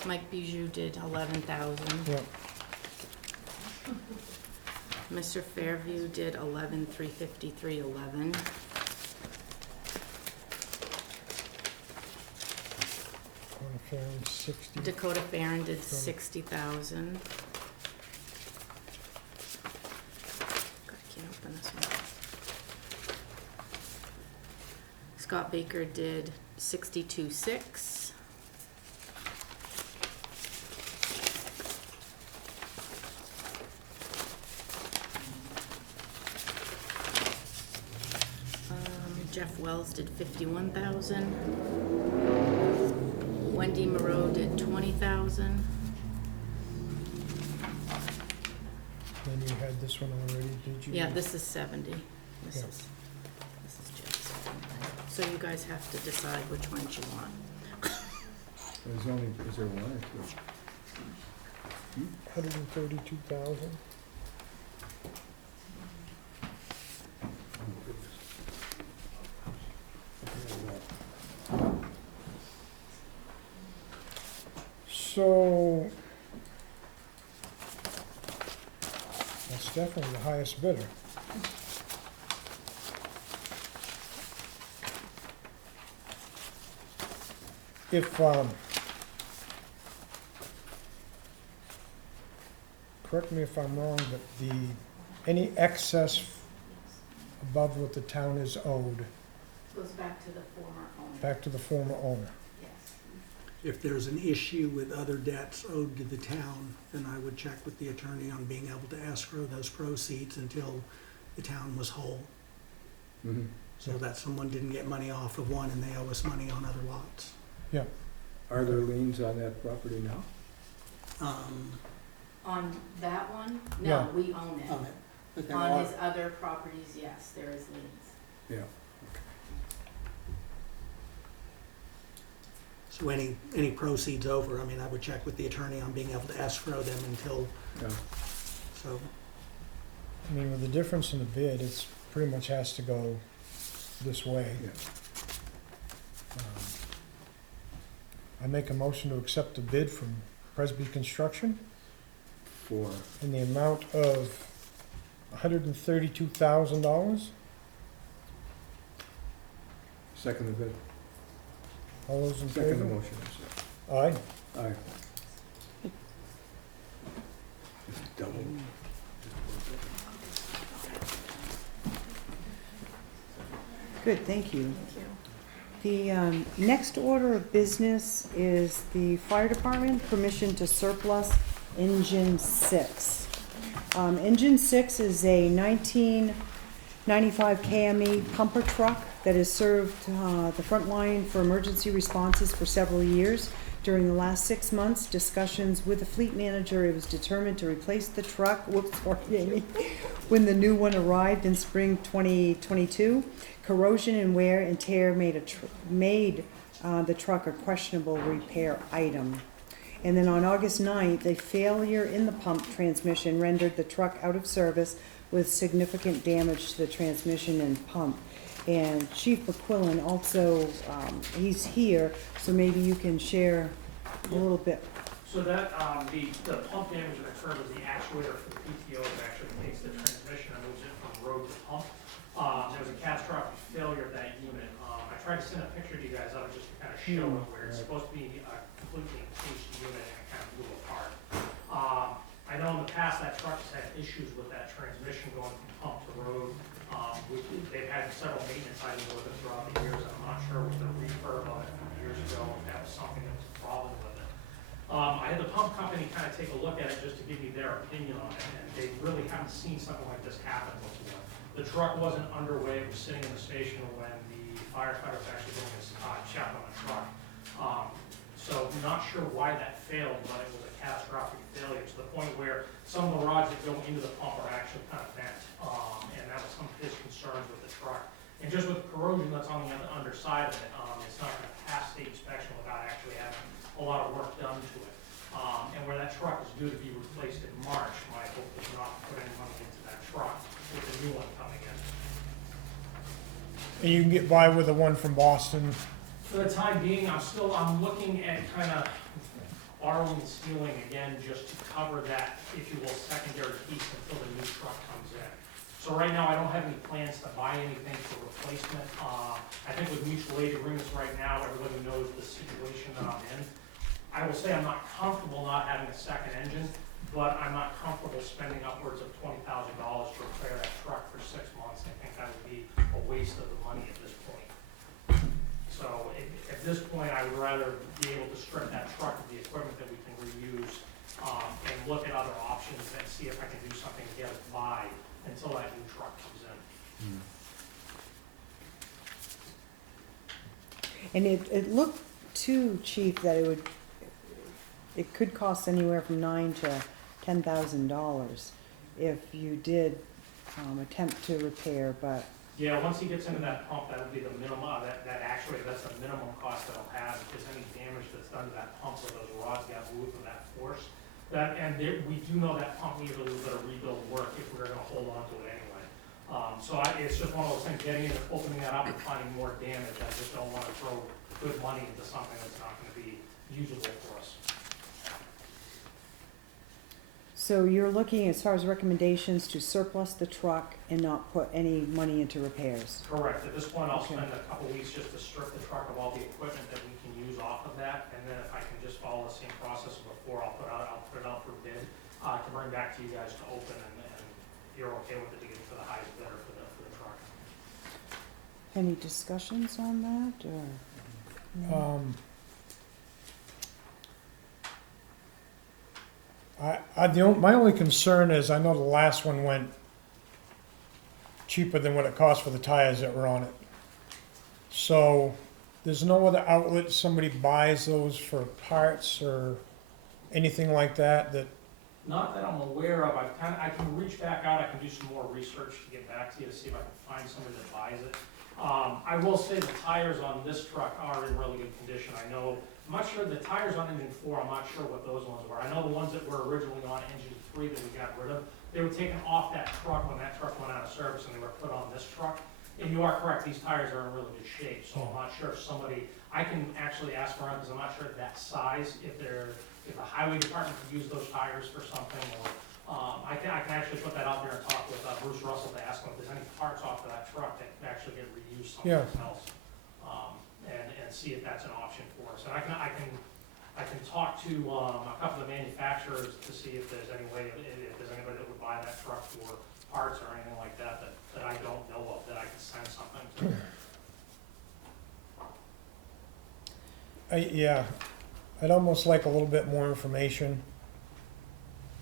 Mike Bijou did 11,000. Yeah, Mr. Fairview did 11,353.11. on a Farron, 60. Dakota Farron did From- 60,000. God, I can't open this one. Scott Baker did 62.6. Jeff Wells did 51,000. Wendy Moreau did 20,000. Then you had this one already, did you? Yeah, this is 70. This Yeah. is Jeff's. So you guys have to decide which ones you want. There's only, is there one or two? 132,000. So, that's definitely the highest bidder. If, correct me if I'm wrong, but any excess above what the town is owed, Goes back to the former owner. back to the former owner. Yes. if there's an issue with other debts owed to the town, then I would check with the attorney on being able to escrow those proceeds until the town was whole. Mhm. So that someone didn't get money off of one and they owe us money on other lots. Are there liens on that property now? On that one, Yeah. no, we own it. On it. But there On are, his other properties, yes, there is liens. Yeah. so any proceeds over, I mean, I would check with the attorney on being able to escrow them until, Yeah. so, I mean, with the difference in the bid, it's pretty much has to go this way. Yeah. I make a motion to accept the bid from Presby Construction For, in the amount of $132,000. second the bid, All those in second the favor? motion, I Aye. said. Aye. Just double. Good, thank you. The next order of business is the fire department permission to surplus engine 6. Engine 6 is a 1995 KME pumper truck that has served the front line for emergency responses for several years. During the last 6 months, discussions with the fleet manager, it was determined to replace the truck, whoops, sorry, Amy, when the new one arrived in spring 2022. Corrosion and wear and tear made the truck a questionable repair item. And then on August 9th, a failure in the pump transmission rendered the truck out of service with significant damage to the transmission and pump. And Chief McQuillan also, he's here, so maybe you can share a little bit. So that, the pump damage that occurred was the actuator for the PTO that actually takes the transmission and moves it from road to pump. There was a catastrophic failure of that unit. I tried to send a picture to you guys of it just to kind of show it where it's supposed to be a completely encased unit and it kind of blew apart. I know in the past that truck has had issues with that transmission going from pump to road. They've had several maintenance items with it throughout the years. I'm not sure with the refurb of it from years ago, if that was something that was a problem with it. I had the pump company kind of take a look at it just to give me their opinion on it, and they really haven't seen something like this happen before. The truck wasn't underway, it was sitting in the station when the firefighter was actually doing his check on the truck. So not sure why that failed, but it was a catastrophic failure to the point where some of the rods that go into the pump are actually kind of bent. And that was some of his concerns with the truck. And just with the corrosion that's on the underside of it, it's not gonna pass the inspection without actually having a lot of work done to it. And where that truck is due to be replaced in March, my hope is not to put any money into that truck with the new one coming in. And you can get by with the one from Boston. For the time being, I'm looking at kind of borrowing and stealing again, just to cover that, if you will, secondary piece until the new truck comes in. So right now, I don't have any plans to buy anything for replacement. I think with mutual aid agreements right now, everybody knows the situation that I'm in. I will say I'm not comfortable not having a second engine, but I'm not comfortable spending upwards of $20,000 to repair that truck for 6 months. I think that would be a waste of the money at this point. So at this point, I would rather be able to strip that truck of the equipment that we can reuse, and look at other options and see if I can do something to get it by until that new truck comes in. And it looked too, Chief, that it could cost anywhere from $9,000 to $10,000 if you did attempt to repair, but Yeah, once he gets into that pump, that would be the minimum, that actuator, that's the minimum cost that he'll have. If there's any damage that's done to that pump where those rods got moved with that force. We do know that pump needs a little bit of rebuild work if we're gonna hold on to it anyway. It's just one of those things, getting in, opening that up and finding more damage. I just don't wanna throw good money into something that's not gonna be usable for us. so you're looking, as far as recommendations, to surplus the truck and not put any money into repairs? Correct. At this point, I'll Okay. spend a couple weeks just to strip the truck of all the equipment that we can use off of that, and then if I can just follow the same process as before, I'll put it out for bid, to bring back to you guys to open, and if you're okay with it, to get to the highest bidder for the truck. Any discussions on that, or? no? My only concern is, I know the last one went cheaper than what it cost for the tires that were on it. So, there's no other outlet, somebody buys those for parts or anything like that, Not that I'm aware of, I can reach back out, I can do some more research to get back to you to see if I can find somebody that buys it. I will say the tires on this truck are in really good condition. I'm not sure, the tires on engine 4, I'm not sure what those ones were. I know the ones that were originally on engine 3 that we got rid of, they were taken off that truck when that truck went out of service and they were put on this truck. And you are correct, these tires are in really good shape, so I'm not sure if I can actually ask around, because I'm not sure if that size, if the highway department could use those tires for something, or, I can actually put that out there and talk with Bruce Russell to ask him if there's any parts off of that truck that can actually get reused someplace else. And see if that's an option for us. And I can talk to, a couple of manufacturers to see if there's any way, if there's anybody that would buy that truck for parts or anything like that I don't know of, that I can send something to. Yeah, I'd almost like a little bit more information.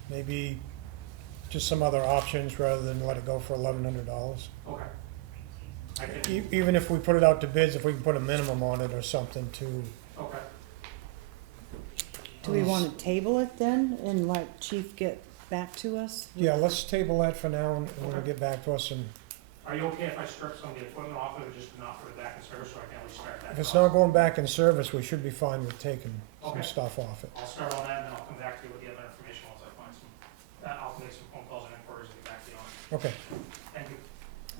Maybe just some other options rather than let it go for $1,100. Okay. I can, Even if we put it out to bids, if we can put a minimum on it or something to, okay. Do we wanna table it then and let Chief get back to us? yeah, let's table that for now and we'll get back to us. And Are you okay if I strip some of the equipment off of it, just to not put it back in service, so I can at least start that? if it's not going back in service, we should be fine with taking some Okay. stuff off it. I'll start on that, and then I'll come back to you with the other information once I find some, I'll make some phone calls and inquiries and get back to you on it. Okay, Thank you.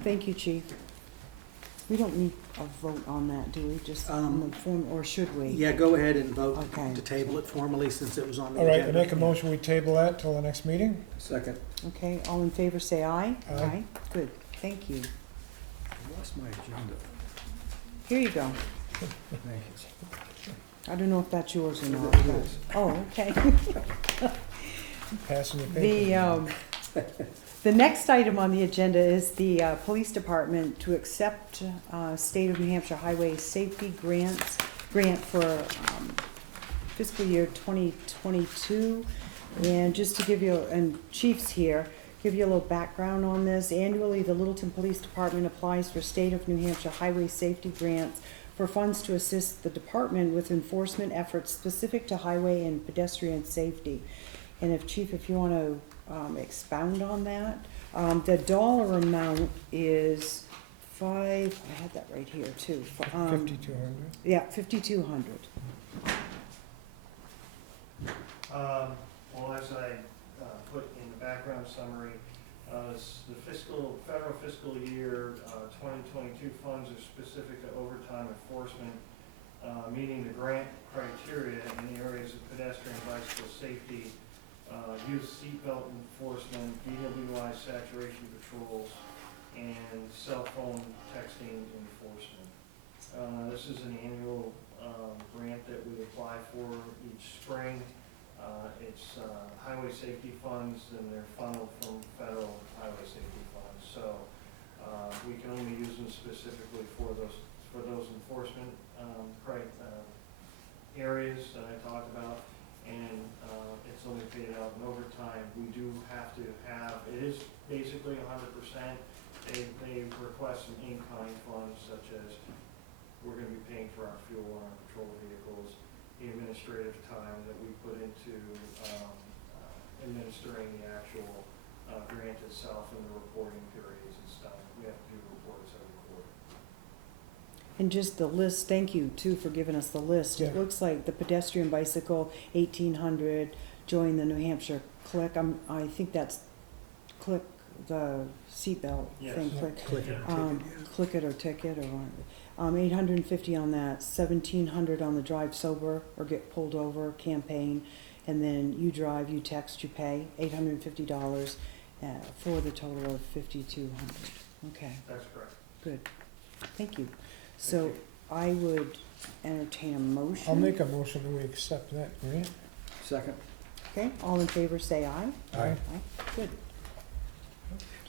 Thank you, Chief. We don't need a vote on that, do we? Just on the form, or should we? Yeah, go ahead and vote Okay. to table it formally since it was on the all right, I agenda. make a motion, we table that till the next meeting. Second. Okay, all in favor, say aye. Aye. Good, thank you. I lost my agenda. Here you go. Thank you. I don't know if that's yours or not. It but- is. Oh, okay. Passing the paper. The next item on the agenda is the police department to accept State of New Hampshire Highway Safety grant for fiscal year 2022. And just to give you, and Chief's here, give you a little background on this. Annually, the Littleton Police Department applies for State of New Hampshire Highway Safety grants for funds to assist the department with enforcement efforts specific to highway and pedestrian safety. And if, Chief, if you want to expound on that, the dollar amount is I had that right here too. 5,200. Yeah, 5,200. Well, as I put in the background summary, the federal fiscal year 2022 funds are specific to overtime enforcement, meeting the grant criteria in the areas of pedestrian bicycle safety, youth seatbelt enforcement, DWI saturation patrols, and cell phone texting enforcement. This is an annual grant that we apply for each spring. It's highway safety funds, and they're funneled from federal highway safety funds. So we can only use them specifically for those enforcement areas that I talked about. And it's only paid out in overtime. We do have to have, it is basically 100%. They request some in-kind funds, such as we're gonna be paying for our fuel on our patrol vehicles, the administrative time that we put into administering the actual grant itself, and the reporting periods and stuff. We have to do reports every quarter. And just the list, thank you too for giving us the list. It Yeah. looks like the pedestrian bicycle, 1,800, join the New Hampshire click. I think that's click, the seatbelt Yes. thing, Yeah. click. Click it or Yeah. ticket, yeah. Click it or ticket or 850 on that, 1,700 on the drive sober or get pulled over campaign. And then you drive, you text, you pay $850 for the total of 5,200. Okay, That's correct. good. Thank you. So I would entertain a motion. I'll make a motion that we accept that grant. Second. Okay, all in favor say aye. Aye. Good.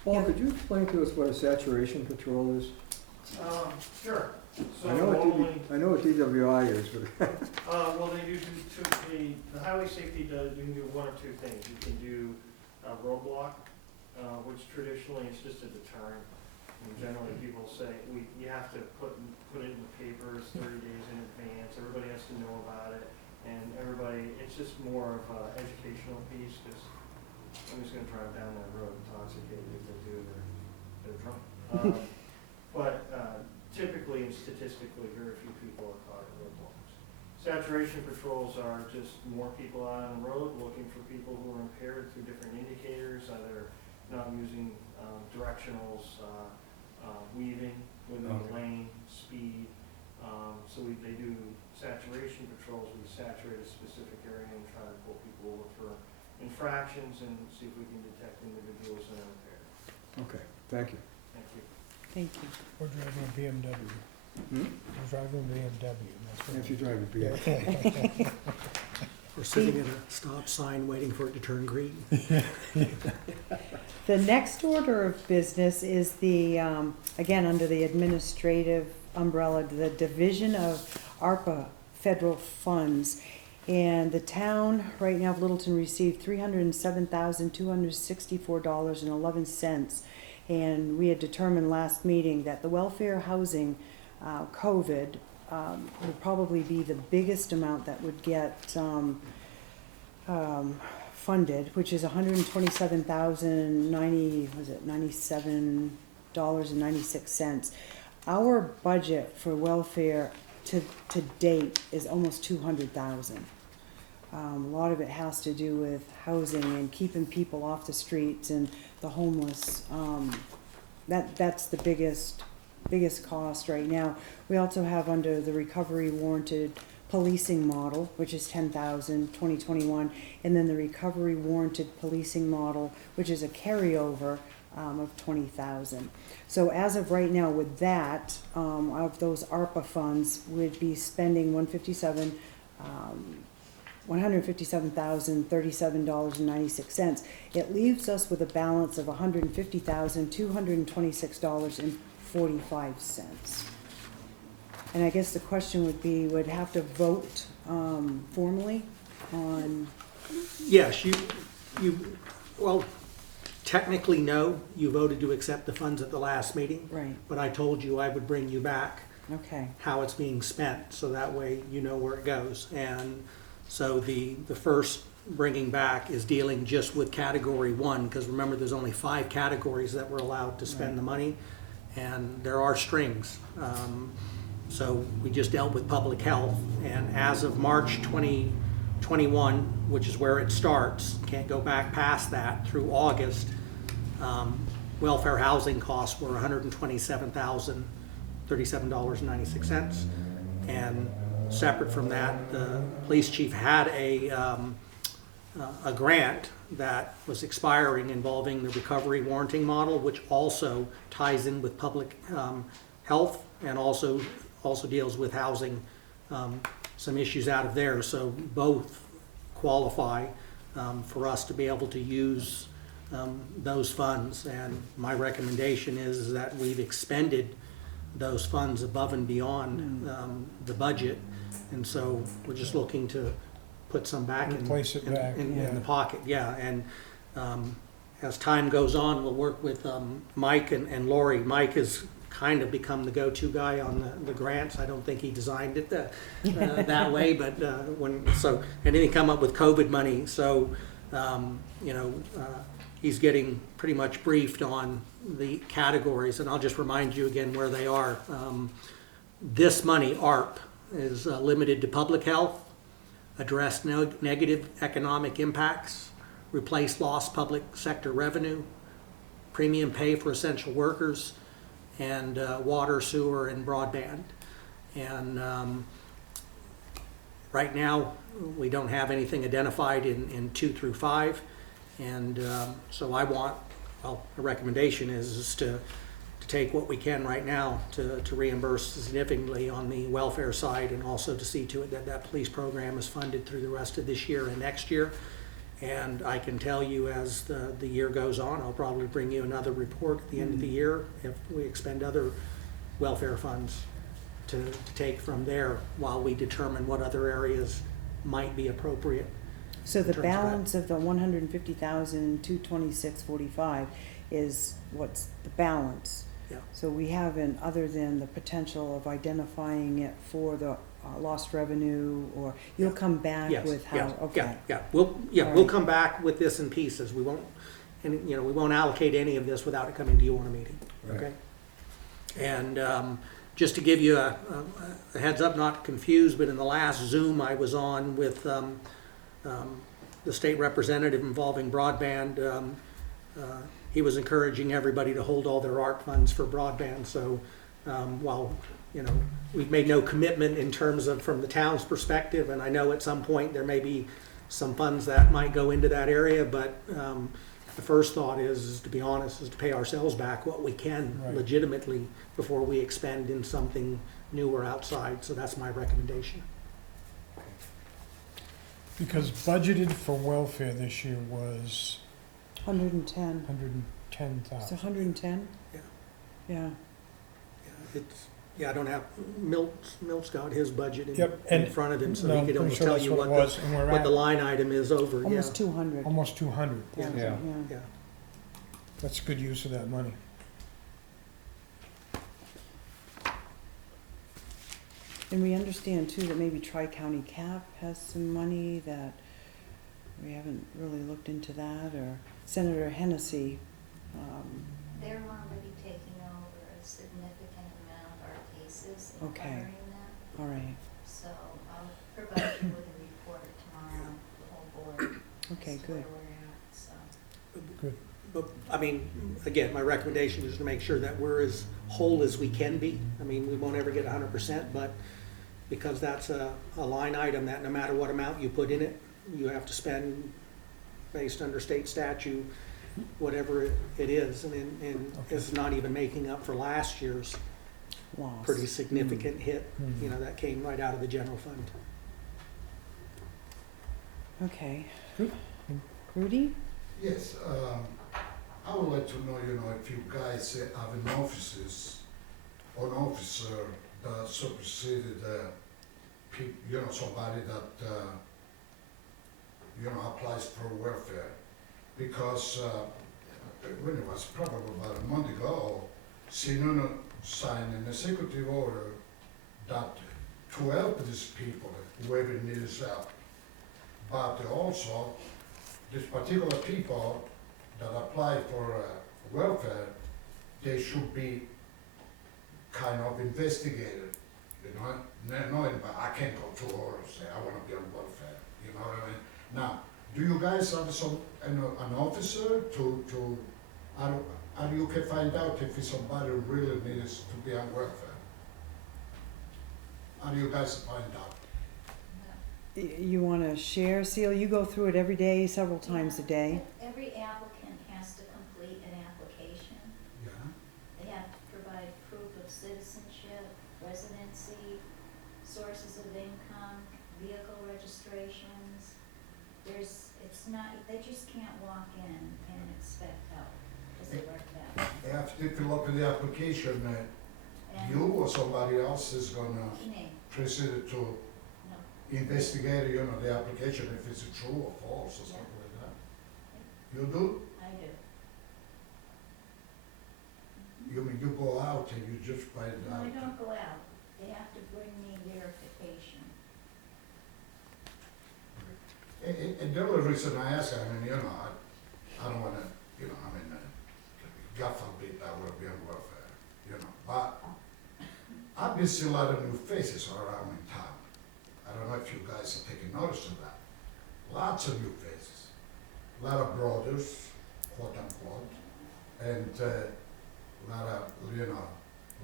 Paul, Yeah. could you explain to us what a saturation patrol is? Sure. So I know what normally, I know what DWI is, but well, they do the highway safety does, you can do one or two things. You can do a roadblock, which traditionally is just a deterrent. And generally, people say, you have to put it in the papers 30 days in advance, everybody has to know about it, and it's just more of an educational piece, because I'm just gonna drive down that road intoxicated. If they do, they're drunk. But typically and statistically, very few people are caught at roadblocks. Saturation patrols are just more people out on the road looking for people who are impaired through different indicators, either not using directionals, weaving within the lane, speed. So they do saturation patrols. We saturate a specific area and try to pull people over for infractions and see if we can detect individuals that are impaired. okay, thank you. Thank you. Thank you. We're driving a BMW. We're driving a BMW, that's what. If you drive a BM. We're sitting at a stop sign waiting for it to turn green. The next order of business is the, again, under the administrative umbrella, the division of Arpa federal funds. And the town, right now of Littleton, received $307,264.11. And we had determined last meeting that the welfare housing, COVID, would probably be the biggest amount that would get, funded, which is $127,096. Our budget for welfare to date is almost 200,000. A lot of it has to do with housing and keeping people off the streets and the homeless. That's the biggest cost right now. We also have under the recovery warranted policing model, which is 10,000, 2021, and then the recovery warranted policing model, which is a carryover of 20,000. So as of right now with that, of those ARPA funds, we'd be spending $157,037.96. It leaves us with a balance of $150,226.45. And I guess the question would be, would have to vote formally on, Yes, well, technically, no, you voted to accept the funds at the last meeting, right, but I told you I would bring you back okay, how it's being spent, so that way you know where it goes. And so the first bringing back is dealing just with category 1, because remember, there's only 5 categories that we're allowed to spend the money, and there are strings. So we just dealt with public health, and as of March 2021, which is where it starts, can't go back past that, through August, welfare housing costs were $127,037.96. And separate from that, the police chief had a grant that was expiring involving the recovery warranting model, which also ties in with public health and also deals with housing, some issues out of there. So both qualify for us to be able to use those funds. And my recommendation is that we've expended those funds above and beyond the budget. And so we're just looking to put some back in the pocket. Yeah, and as time goes on, we'll work with Mike and Lori. Mike has kind of become the go-to guy on the grants. I don't think he designed it that way, but and then he come up with COVID money. So he's getting pretty much briefed on the categories, and I'll just remind you again where they are. This money, ARP, is limited to public health, address negative economic impacts, replace lost public sector revenue, premium pay for essential workers, and water, sewer, and broadband. And right now, we don't have anything identified in 2 through 5. And so a recommendation is to take what we can right now to reimburse significantly on the welfare side, and also to see to it that that police program is funded through the rest of this year and next year. And I can tell you, as the year goes on, I'll probably bring you another report at the end of the year if we expend other welfare funds. to take from there while we determine what other areas might be appropriate. So the in terms of that. balance of the 150,000, 226.45 is what's the balance? Yeah. So we haven't, other than the potential of identifying it for the lost revenue, or you'll come back Yes, with how, yes, okay. Yeah, All we'll right. come back with this in pieces. We won't, and, you know, we won't allocate any of this without it coming to you on a meeting, Right. okay? And, just to give you a heads up, not to confuse, but in the last Zoom I was on with, the state representative involving broadband, he was encouraging everybody to hold all their ARP funds for broadband, so, while, you know, we've made no commitment in terms of, from the town's perspective, and I know at some point there may be some funds that might go into that area, but, the first thought is, to be honest, is to pay ourselves back what we can Right. legitimately before we expend in something new or outside, so that's my recommendation. Because budgeted for welfare this year was 110, 110,000. it's 110? Yeah. Yeah, Yeah, I don't have, Milt's got his budget Yep, in and- front of him, so No, he I'm could pretty almost sure tell that's you what it what was, and we're what the at line item is over, yeah. almost 200. almost 200. Yeah, Yeah. Yeah. That's good use of that money. And we understand too that maybe Tri-County Cap has some money that, we haven't really looked into that, or Senator Hennessy, They're already taking over a significant amount of our cases and Okay. covering them, all right, so I'll provide you with a report tomorrow, the whole board, okay, as to good. where we're at, so. But, I mean, again, my recommendation is to make sure that we're as whole as we can be. I mean, we won't ever get 100%, but because that's a line item that no matter what amount you put in it, you have to spend based under state statute, whatever it is, and Okay. it's not even making up for last year's Loss. pretty significant hit, Hmm. you know, that came right out of the general fund. Okay. Good. Rudy? Yes, I would like to know, if you guys have an officer that superseded, somebody that, applies for welfare. Because, when it was probably about a month ago, Sinuna signed an executive order that to help these people, whoever needs help. But also, these particular people that apply for welfare, they should be kind of investigated, knowing, but I can't go to her and say, I wanna be on welfare, you know what I mean? Now, do you guys have an officer to, how you can find out if somebody really needs to be on welfare? How do you guys find out? You wanna share, Seal? You go through it every day, several times a day. Every applicant has to complete an application. Yeah? They have to provide proof of citizenship, residency, sources of income, vehicle registrations. They just can't walk in and expect help. Doesn't work that way. After you fill up the application, And you or somebody else is gonna me, proceed to no, investigate, the application, if it's true or false or something like that. You do? I do. You mean you go out and you just find No, out? I don't go out. They have to bring me verification. And the only reason I ask, I don't wanna, God forbid I will be on welfare, but I've been seeing a lot of new faces around in town. I don't know if you guys are taking notice of that. Lots of new faces, a lot of brothers, quote unquote, and a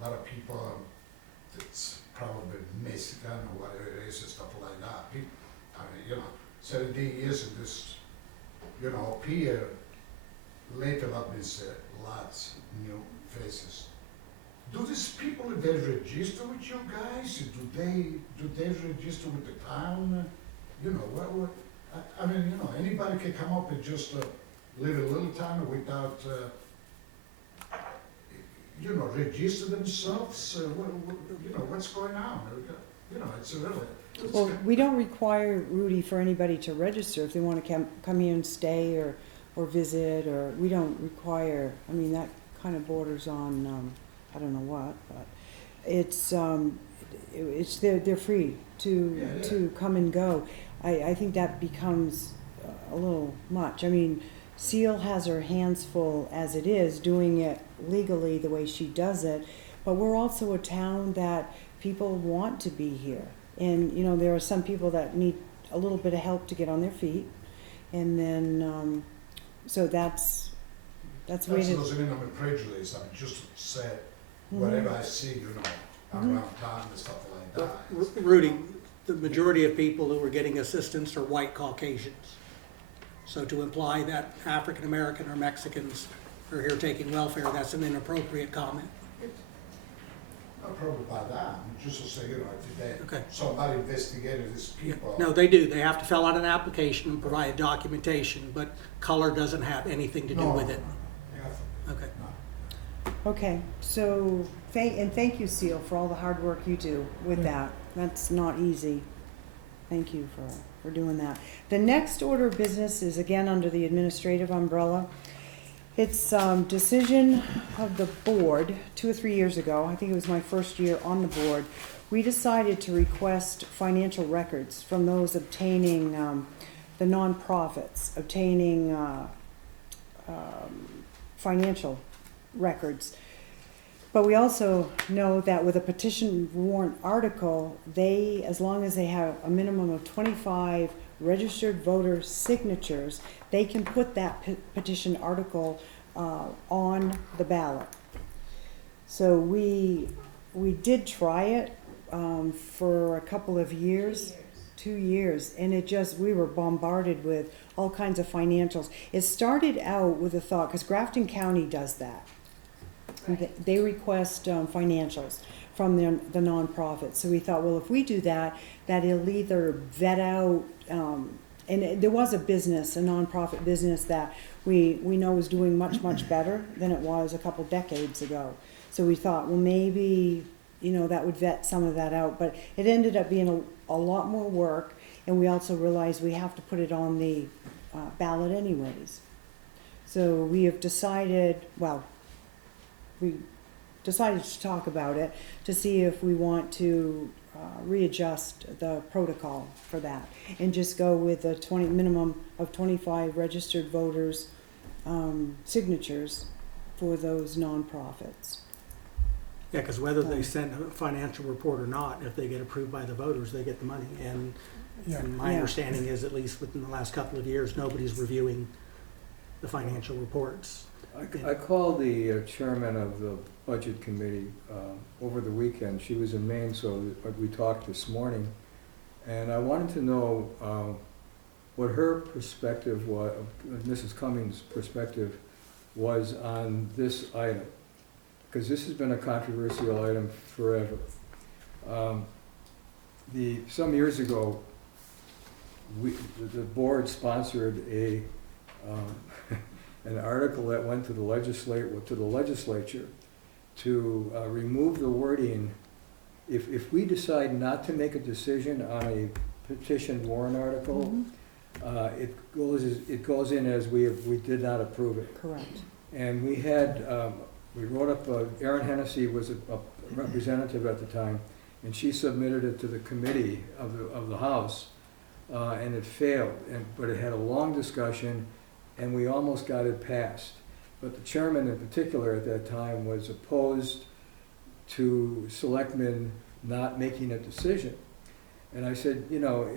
lot of people that's probably Mexican or whatever it is and stuff like that. 17 years in this, peer, later I've been lots new faces. Do these people, they register with you guys? Do they register with the town? Anybody can come up and just live in Littleton without, you know, register themselves? You know, what's going on? You know, it's really, Well, we don't require, Rudy, for anybody to register if they wanna come here and stay or visit, or, we don't require, I mean, that kind of borders on, I don't know what, but it's, they're free to come and go. I think that becomes a little much. I mean, Seal has her hands full as it is, doing it legally the way she does it, but we're also a town that people want to be here. And, you know, there are some people that need a little bit of help to get on their feet, and then, so that's the way that to. doesn't mean I'm a prejudice, I'm just say whatever I see, you know, around town and stuff like that. Rudy, the majority of people who are getting assistance are white Caucasians. So to imply that African American or Mexicans are here taking welfare, that's an inappropriate comment. Not probably by that, just to say, you know, if Okay. somebody investigated these people. No, they do. They have to fill out an application and provide documentation, but color doesn't have anything to do with it. Yeah, Okay. no. Okay, so, thank you, Seal, for all the hard work you do with that. That's not easy. Thank you for doing that. The next order of business is again under the administrative umbrella. It's decision of the board 2 or 3 years ago. I think it was my first year on the board. We decided to request financial records from those obtaining, the nonprofits, obtaining financial records. But we also know that with a petition warrant article, they, as long as they have a minimum of 25 registered voter signatures, they can put that petition article on the ballot. So we did try it for a couple of years. 2 years, and we were bombarded with all kinds of financials. It started out with a thought, because Grafton County does that. Right. They request financials from the nonprofits. So we thought, well, if we do that, that it'll either vet out, there was a nonprofit business that we know is doing much better than it was a couple decades ago. So we thought, well, maybe, you know, that would vet some of that out. But it ended up being a lot more work, and we also realized we have to put it on the ballot anyways. So we have decided, we decided to talk about it to see if we want to readjust the protocol for that and just go with a minimum of 25 registered voters signatures for those nonprofits. Yeah, because whether they send a financial report or not, if they get approved by the voters, they get the money. And my Yeah. understanding is, at least within the last couple of years, nobody's reviewing the financial reports. I called the chairman of the budget committee over the weekend. She was in Maine, so we talked this morning. And I wanted to know what her perspective was, Mrs. Cummings' perspective was on this item. Because this has been a controversial item forever. Some years ago, the board sponsored an article that went to the legislature to remove the wording. If we decide not to make a decision on a petition warrant article, it goes in as we did not approve it. Correct. And we wrote up, Erin Hennessy was a representative at the time, and she submitted it to the committee of the House, and it failed. But it had a long discussion, and we almost got it passed. But the chairman in particular at that time was opposed to selectmen not making a decision. And I said, you know,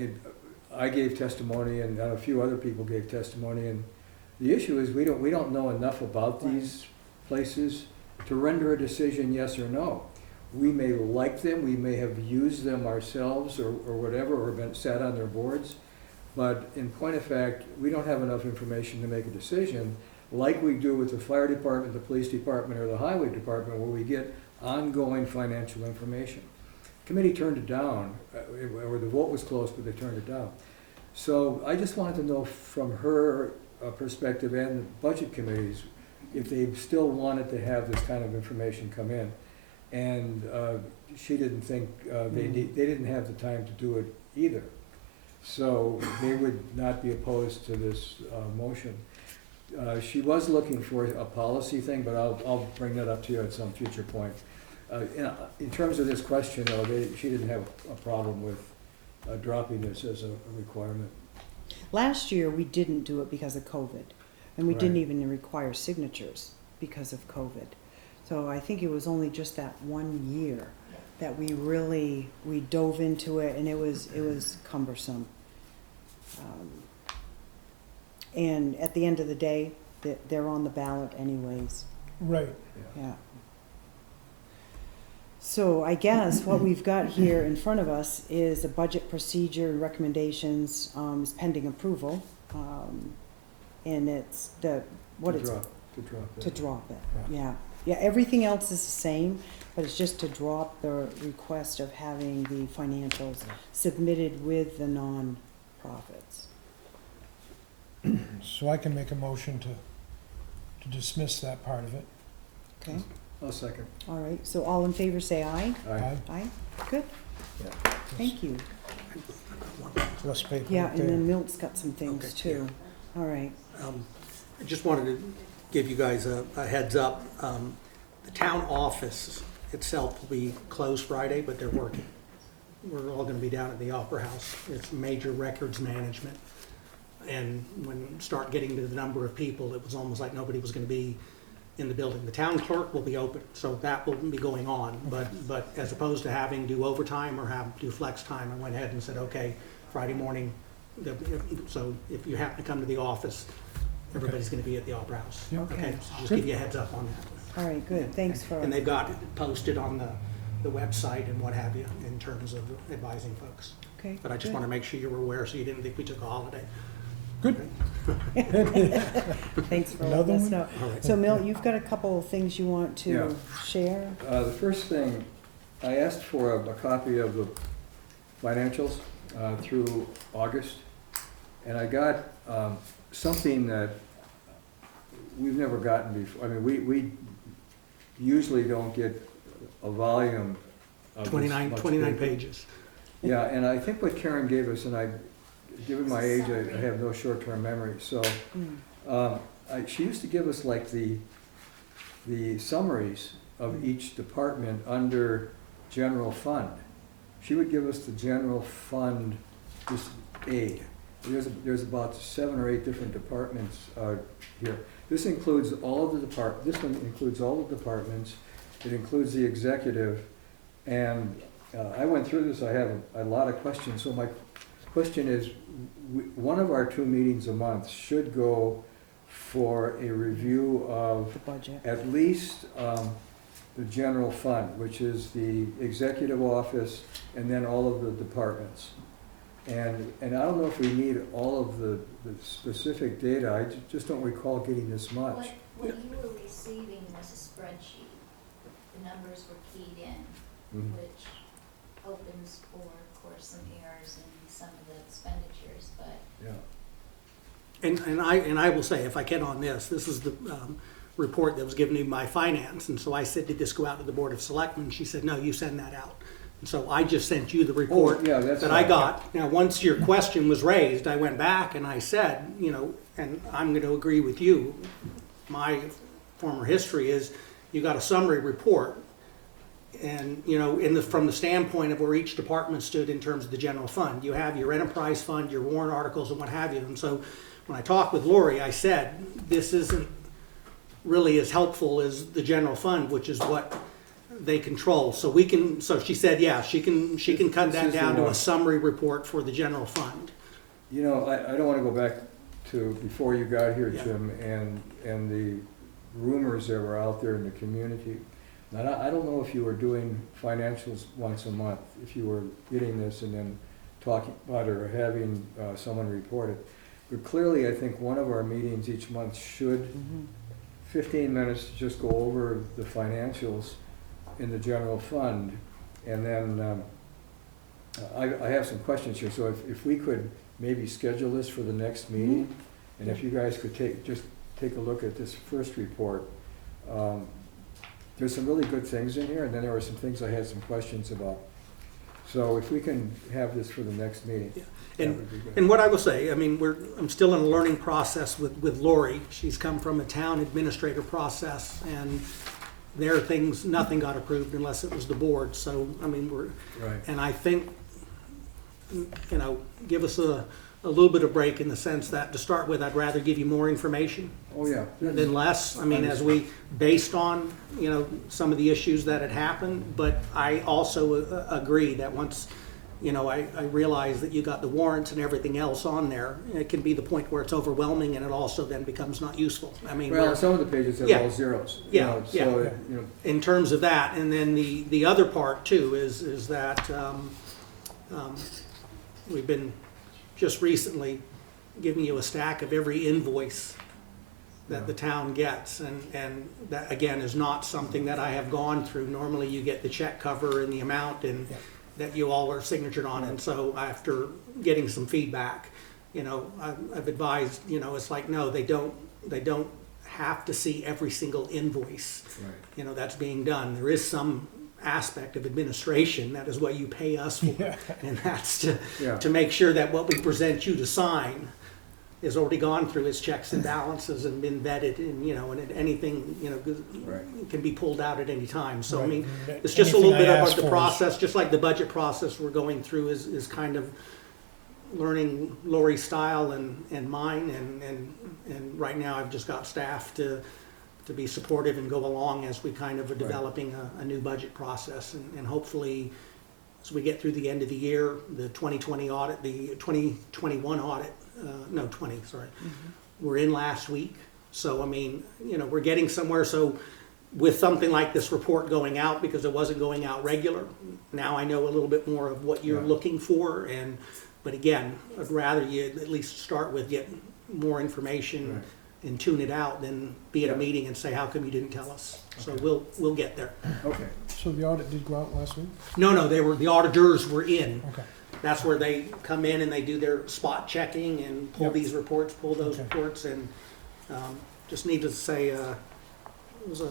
I gave testimony, and a few other people gave testimony, and the issue is we don't know enough about these places to render a decision yes or no. We may like them, we may have used them ourselves or whatever, or been sat on their boards, but in point of fact, we don't have enough information to make a decision like we do with the fire department, the police department, or the highway department, where we get ongoing financial information. Committee turned it down, or the vote was close, but they turned it down. So I just wanted to know from her perspective and the budget committee's if they still wanted to have this kind of information come in. And she didn't think, they didn't have the time to do it either. So they would not be opposed to this motion. She was looking for a policy thing, but I'll bring that up to you at some future point. In terms of this question, though, she didn't have a problem with dropping this as a requirement. Last year, we didn't do it because of COVID, and we didn't Right. even require signatures because of COVID. So I think it was only just that one year that we dove into it, and it was cumbersome. And at the end of the day, they're on the ballot anyways, Right. yeah. So I guess what we've got here in front of us is a budget procedure and recommendations, is pending approval. And it's To drop it. to drop it, yeah. Yeah, everything else is the same, but it's just to drop the request of having the financials submitted with the non-profits. So I can make a motion to dismiss that part of it. Okay, I'll second. all right, so all in favor say aye. Aye. Aye, good, thank you. It's less paper Yeah, right and there. then Milt's got some things Okay, too. All right, I just wanted to give you guys a heads up. The town office itself will be closed Friday, but they're working. We're all gonna be down at the Opera House. It's major records management. And when you start getting to the number of people, it was almost like nobody was gonna be in the building. The town clerk will be open, so that will be going on. But as opposed to having to do overtime or have to do flex time, I went ahead and said, okay, Friday morning, so if you happen to come to the office, everybody's gonna be at the Opera House. Yeah. Okay. So just give you a heads up on that. all right, good, thanks for. And they've got it posted on the website and what have you in terms of advising folks. Okay, But I just good. want to make sure you were aware so you didn't think we took a holiday. Good. Thanks for Another letting us one? know. All right. So Milt, you've got a couple of things you want to Yeah. share? The first thing, I asked for a copy of the financials through August, and I got something that we've never gotten before. I mean, we usually don't get a volume of this 29 much 29 paper. pages. Yeah, and I think what Karen gave us, and given my age, I have no short-term memory, so Mm. she used to give us like the summaries of each department under general fund. She would give us the general fund, just aid. There's about 7 or 8 different departments here. This includes all of the this one includes all the departments. It includes the executive, and I went through this. I have a lot of questions. So my question is, one of our 2 meetings a month should go for a review of The budget. at least the general fund, which is the executive office, and then all of the departments. And I don't know if we need all of the specific data. I just don't recall getting this much. What you were receiving was a spreadsheet. The numbers were keyed in, Mhm. which opens for, of course, some errors in some of the expenditures, but Yeah. And I will say, if I can on this is the report that was given to me by finance. And so I said, did this go out to the Board of Selectmen? She said, no, you send that out. And so I just sent you the report Oh, yeah, that's that I fine. got. Now, once your question was raised, I went back and I said, and I'm going to agree with you. My former history is you got a summary report. And, from the standpoint of where each department stood in terms of the general fund, you have your enterprise fund, your warrant articles and what have you. And so when I talked with Lori, I said, this isn't really as helpful as the general fund, which is what they control. So she said, yeah, she can cut This that is the down to one. a summary report for the general fund. I don't want to go back to before you got here, Yeah. Jim, and the rumors that were out there in the community. And I don't know if you were doing financials once a month, if you were getting this and then talking about it or having someone report it. But clearly, I think one of our meetings each month should, Mhm. 15 minutes to just go over the financials in the general fund. And then I have some questions here, so if we could maybe schedule this for the next meeting, and if you guys could take a look at this first report. There's some really good things in here, and then there were some things I had some questions about. So if we can have this for the next meeting, Yeah. that would be good. And what I will say, I mean, I'm still in a learning process with Lori. She's come from a town administrator process, and there are things, nothing got approved unless it was the board. So, I mean, Right. and I think, you know, give us a little bit of break in the sense that, to start with, I'd rather give you more information Oh, yeah. than less. I mean, as we, based on, you know, some of the issues that had happened, but I also agree that once, you know, I realize that you got the warrants and everything else on there, it can be the point where it's overwhelming, and it also then becomes not useful. I mean, Well, some of the pages have Yeah. all zeros. Yeah, So, yeah. you know, in terms of that, and then the other part too is that we've been just recently giving you a stack of every invoice that the town gets, and that again is not something that I have gone through. Normally you get the check cover and the amount and Yeah. that you all are signatured on, and so after getting some feedback, you know, I've advised, you know, it's like, no, they don't have to see every single invoice, right. you know, that's being done. There is some aspect of administration, that is what you pay us for, Yeah. and that's Yeah. to make sure that what we present you to sign has already gone through its checks and balances and been vetted, and, you know, and anything, you know, Right. can be pulled out at any time. So, I Right. mean, And it's just a little anything bit I of ask the for is- process, just like the budget process we're going through is kind of learning Lori's style and mine, and right now I've just got staff to be supportive and go along as we kind of are developing a new budget process, and hopefully, as we get through the end of the year, the 2020 audit, the 2021 audit, no, 20, sorry, we're in last week. So, I mean, you know, we're getting somewhere. So with something like this report going out, because it wasn't going out regular, now I know a little bit more of what you're Yeah. looking for. But again, I'd rather you at least start with getting more information Right. and tune it out than be at a Yeah. meeting and say, how come you didn't tell us? So Okay. we'll get there. Okay, So the audit did go out last week? No, the auditors were in. Okay. That's where they come in and they do their spot checking and pull Yep. these reports, pull those Okay. reports, and just needed to say, it was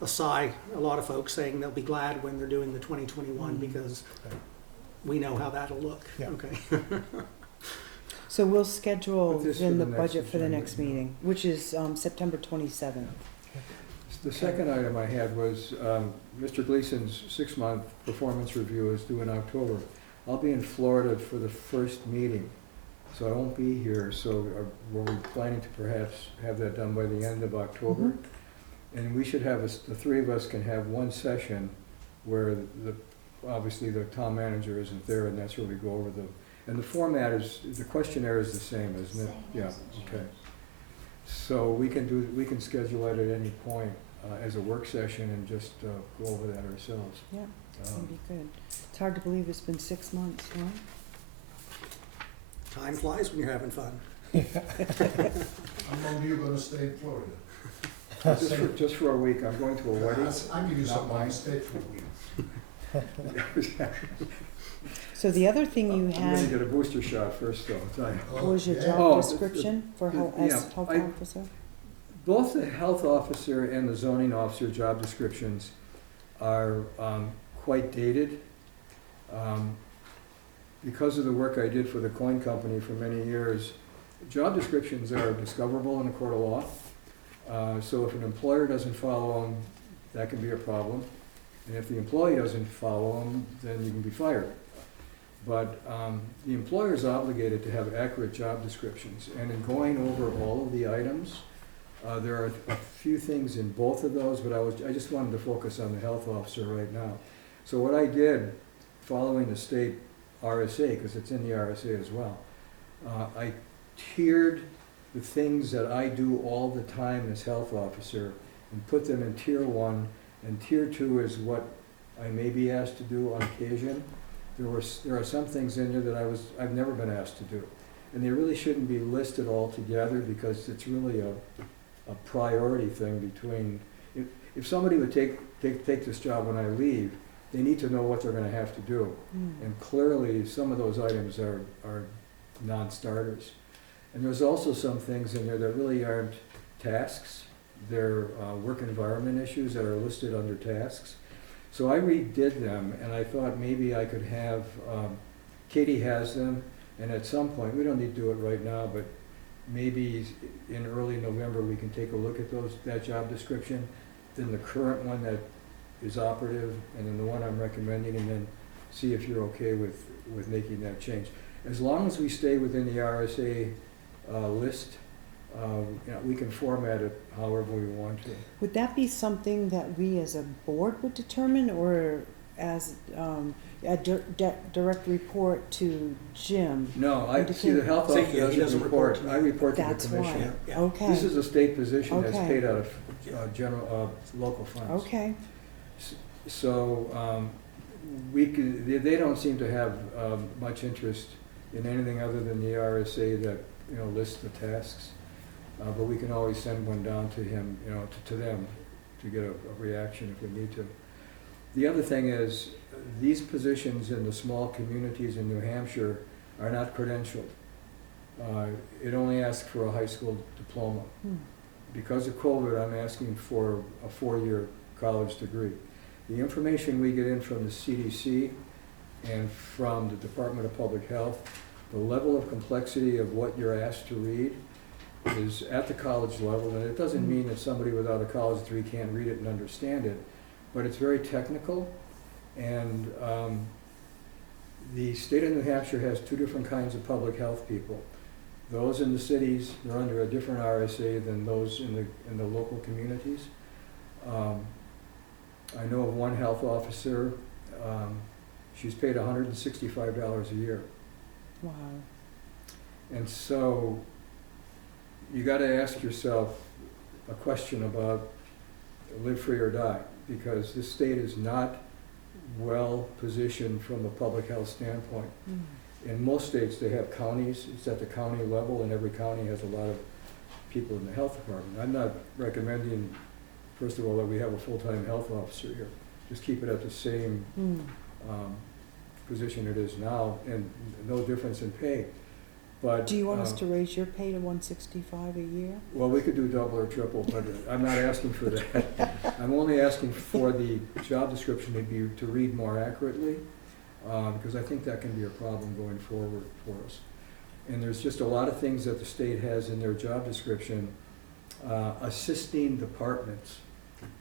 a sigh, a lot of folks saying they'll be glad when they're doing the 2021, because Okay. we know how that'll look. Yeah. Okay. So we'll schedule Put this then for the the budget next for the agenda. next meeting, which is September 27th. the second item I had was, Mr. Gleason's 6-month performance review is due in October. I'll be in Florida for the first meeting, so I won't be here, so were we planning to perhaps have that done by the end of October? Mhm. And we should have, the three of us can have one session where obviously the town manager isn't there, and that's where we go over and the format is, the questionnaire is the same, isn't it? Same, Yeah, hasn't okay. changed. So we can schedule it at any point as a work session and just go over that ourselves. Yeah, that'd be good. It's hard to believe it's been 6 months, huh? Time flies when you're having fun. How long are you gonna stay in Florida? Just for a week, I'm going to a wedding. I'll give you Not some money, mine. stay for a week. So the other thing you I'm gonna had get a booster shot first, though, I'll tell you. was your Yeah. job Oh, description for health, yeah, as health I- officer? Both the health officer and the zoning officer job descriptions are quite dated. Because of the work I did for the coin company for many years, job descriptions are discoverable in a court of law. So if an employer doesn't follow them, that can be a problem. And if the employee doesn't follow them, then you can be fired. But the employer is obligated to have accurate job descriptions. And in going over all of the items, there are a few things in both of those, but I just wanted to focus on the health officer right now. So what I did, following the state RSA, because it's in the RSA as well, I tiered the things that I do all the time as health officer and put them in tier 1, and tier 2 is what I may be asked to do on occasion. There are some things in there that I've never been asked to do, and they really shouldn't be listed all together, because it's really a priority thing between, if somebody would take this job when I leave, they need to know what they're gonna have to do. And clearly, some of those items are non-starters. And there's also some things in there that really aren't tasks. They're work environment issues that are listed under tasks. So I redid them, and I thought maybe I could have, Katie has them, and at some point, we don't need to do it right now, but maybe in early November, we can take a look at that job description, then the current one that is operative, and then the one I'm recommending, and then see if you're okay with making that change. As long as we stay within the RSA list, we can format it however we want to. Would that be something that we as a board would determine, or as a direct report to Jim? No, see, the health See, officer he doesn't doesn't report report, to me. I report to the That's commission. why, Yeah. okay. This is a state position that's Okay. paid out of local funds. Okay, So, they don't seem to have much interest in anything other than the RSA that, lists the tasks. But we can always send one down to him, to them, to get a reaction if we need to. The other thing is, these positions in the small communities in New Hampshire are not credentialed. It only asks for a high school diploma. Because of COVID, I'm asking for a 4-year college degree. The information we get in from the CDC and from the Department of Public Health, the level of complexity of what you're asked to read is at the college level, and it doesn't mean that somebody without a college degree can't read it and understand it, but it's very technical, and the state of New Hampshire has 2 different kinds of public health people. Those in the cities, they're under a different RSA than those in the local communities. I know of one health officer, she's paid $165 a year. wow. And so you gotta ask yourself a question about live free or die, because this state is not well positioned from a public health standpoint. In most states, they have counties, it's at the county level, and every county has a lot of people in the health department. I'm not recommending, first of all, that we have a full-time health officer here. Just keep it at the same position it is now, and no difference in pay. But Do you want us to raise your pay to $165 a year? well, we could do double or triple, but I'm not asking for that. I'm only asking for the job description to read more accurately, because I think that can be a problem going forward for us. And there's just a lot of things that the state has in their job description, assisting departments.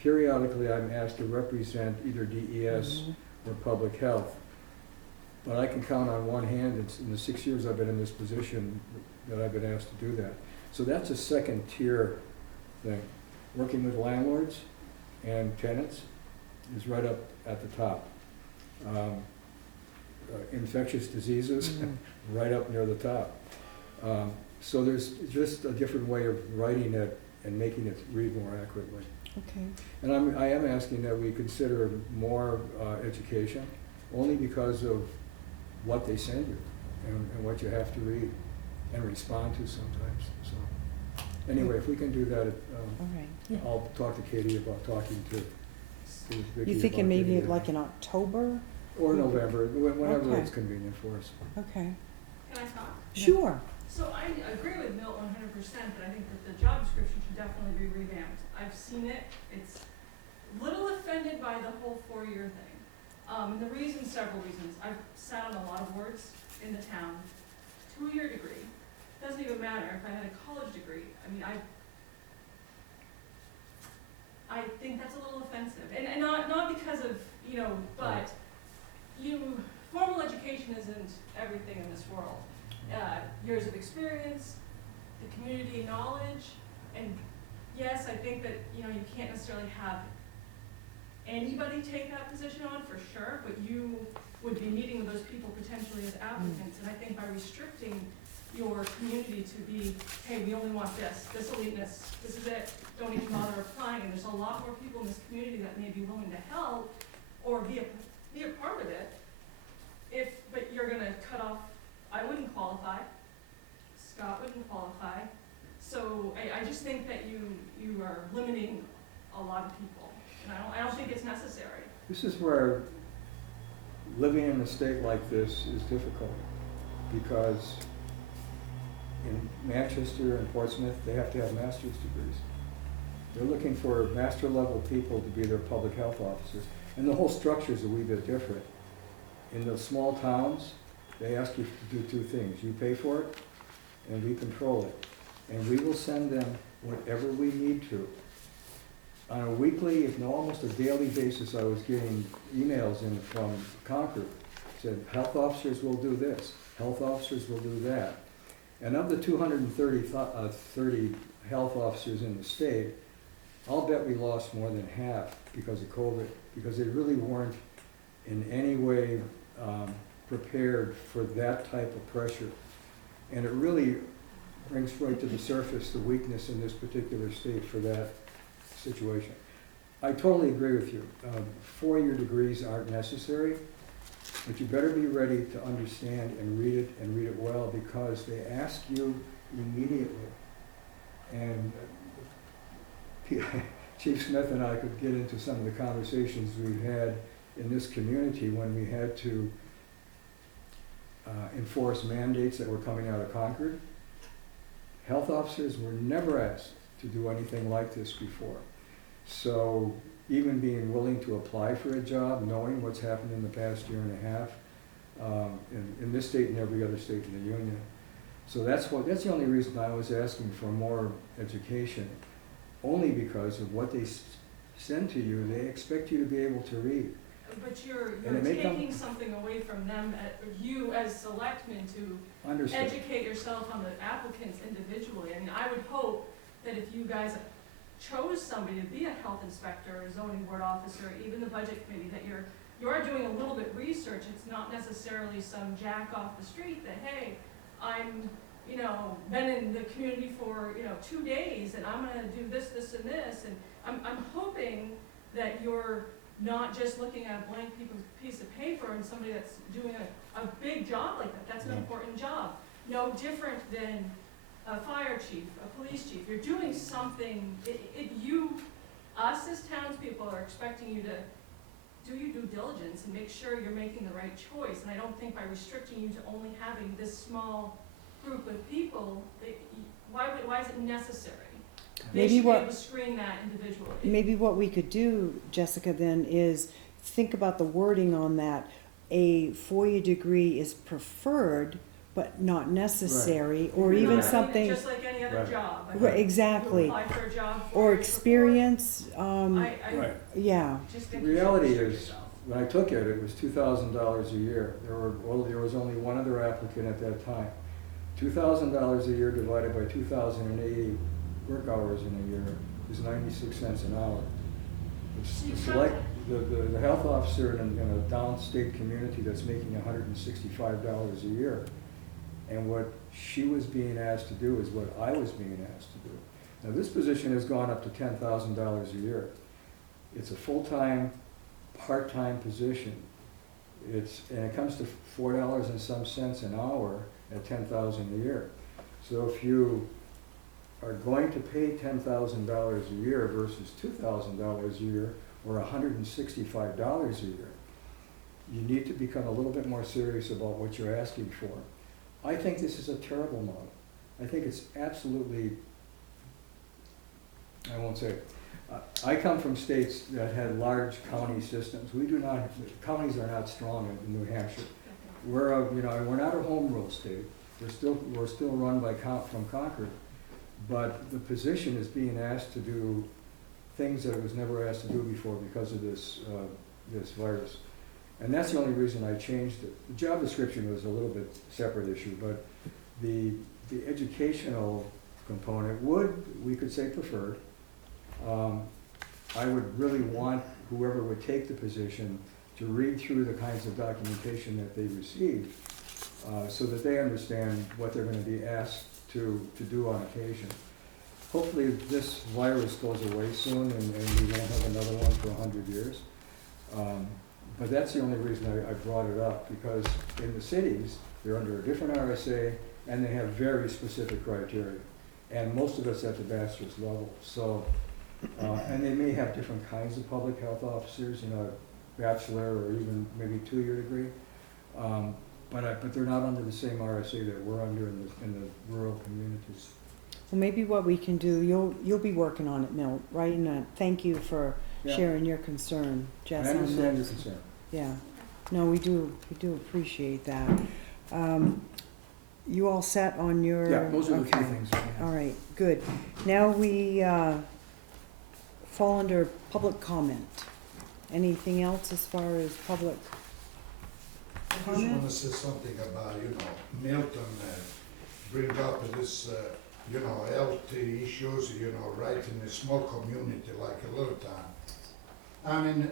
Periodically, I'm asked to represent either DES or public health. But I can count on one hand, in the 6 years I've been in this position, that I've been asked to do that. So that's a second tier thing. Working with landlords and tenants is right up at the top. Infectious diseases, right up near the top. So there's just a different way of writing it and making it read more accurately. Okay. And I am asking that we consider more education, only because of what they send you and what you have to read and respond to sometimes. So anyway, if we can do that, All right. I'll talk to Katie about talking to Vicki You thinking about maybe getting it. like in October? Or November, whenever Okay. it's convenient for us. Okay. Can I talk? Sure. So I agree with Milt 100%, that I think that the job description should definitely be revamped. I've seen it, it's a little offended by the whole 4-year thing. And the reasons, several reasons. I've sat on a lot of boards in the town, 2-year degree. Doesn't even matter if I had a college degree. I mean, I think that's a little offensive. And not because of, but formal education isn't everything in this world. Years of experience, the community knowledge, and yes, I think that, you can't necessarily have anybody take that position on for sure, but you would be meeting with those people potentially as applicants, and I think by restricting your community to be, hey, we only want this eliteness, this is it, don't even bother applying, and there's a lot more people in this community that may be willing to help or be a part of it, but you're gonna cut off. I wouldn't qualify, Scott wouldn't qualify, so I just think that you are limiting a lot of people, and I don't think it's necessary. This is where living in a state like this is difficult, because in Manchester and Portsmouth, they have to have master's degrees. They're looking for master level people to be their public health officers. And the whole structure is a wee bit different. In the small towns, they ask you to do two things. You pay for it, and we control it. And we will send them whatever we need to. On a weekly, if not almost a daily basis, I was getting emails in from Concord. Said, health officers will do this, health officers will do that. And of the 230 health officers in the state, I'll bet we lost more than half because of COVID, because they really weren't in any way prepared for that type of pressure. And it really brings right to the surface the weakness in this particular state for that situation. I totally agree with you. 4-year degrees aren't necessary, but you better be ready to understand and read it well, because they ask you immediately. And Chief Smith and I could get into some of the conversations we've had in this community when we had to enforce mandates that were coming out of Concord. Health officers were never asked to do anything like this before. So even being willing to apply for a job, knowing what's happened in the past year and a half, in this state and every other state in the union. So that's the only reason I was asking for more education, only because of what they send to you. They expect you to be able to read. But you're And it may taking something away from them, you as selectmen, to Understood. educate yourself on the applicants individually. I mean, I would hope that if you guys chose somebody to be a health inspector, or zoning board officer, even the budget committee, that you are doing a little bit research. It's not necessarily some jack off the street that, hey, I'm, been in the community for, 2 days, and I'm gonna do this, this, and this. And I'm hoping that you're not just looking at a blank piece of paper and somebody that's doing a big job like that. That's an important job. No different than a fire chief, a police chief. You're doing something, us as townspeople are expecting you to do your due diligence and make sure you're making the right choice. And I don't think by restricting you to only having this small group of people, why is it necessary? They Maybe should be what- able to screen that individually. Maybe what we could do, Jessica, then is think about the wording on that. A 4-year degree is preferred, but not necessary, or No, I even mean, something, just like any other Right. job. I mean, right, exactly, You apply for a job or 4 years experience, before. I yeah. just think The you should reality restrict is, yourself. when I took it, it was $2,000 a year. There was only one other applicant at that time. $2,000 a year divided by 2,080 work hours in a year is 96 cents an hour. The health officer in a downstate community that's making $165 a year, and what she was being asked to do is what I was being asked to do. Now, this position has gone up to $10,000 a year. It's a full-time, part-time position. And it comes to $4 and some cents an hour at $10,000 a year. So if you are going to pay $10,000 a year versus $2,000 a year, or $165 a year, you need to become a little bit more serious about what you're asking for. I think this is a terrible model. I think it's absolutely, I won't say it. I come from states that had large county systems. Counties are not strong in New Hampshire. We're not a home rule state. We're still run from Concord, but the position is being asked to do things that it was never asked to do before because of this virus. And that's the only reason I changed it. The job description was a little bit separate issue, but the educational component we could say preferred. I would really want whoever would take the position to read through the kinds of documentation that they received, so that they understand what they're going to be asked to do on occasion. Hopefully this virus goes away soon and we won't have another one for 100 years. But that's the only reason I brought it up, because in the cities, they're under a different RSA and they have very specific criteria. And most of it's at the bachelor's level. So, and they may have different kinds of public health officers, bachelor or even maybe 2-year degree. But they're not under the same RSA that we're under in the rural communities. Well, maybe what we can do, you'll be working on it, Milt, right? And thank you for Yeah. sharing your concern, I Jess, on understand your this. concern. Yeah, no, we do appreciate that. You all set on your? Yeah, those are the three okay. things. All right, good. Now we fall under public comment. Anything else as far as public I just comment? wanna say something about, Milton, bring up this, health issues, right in a small community like a Littleton. I mean,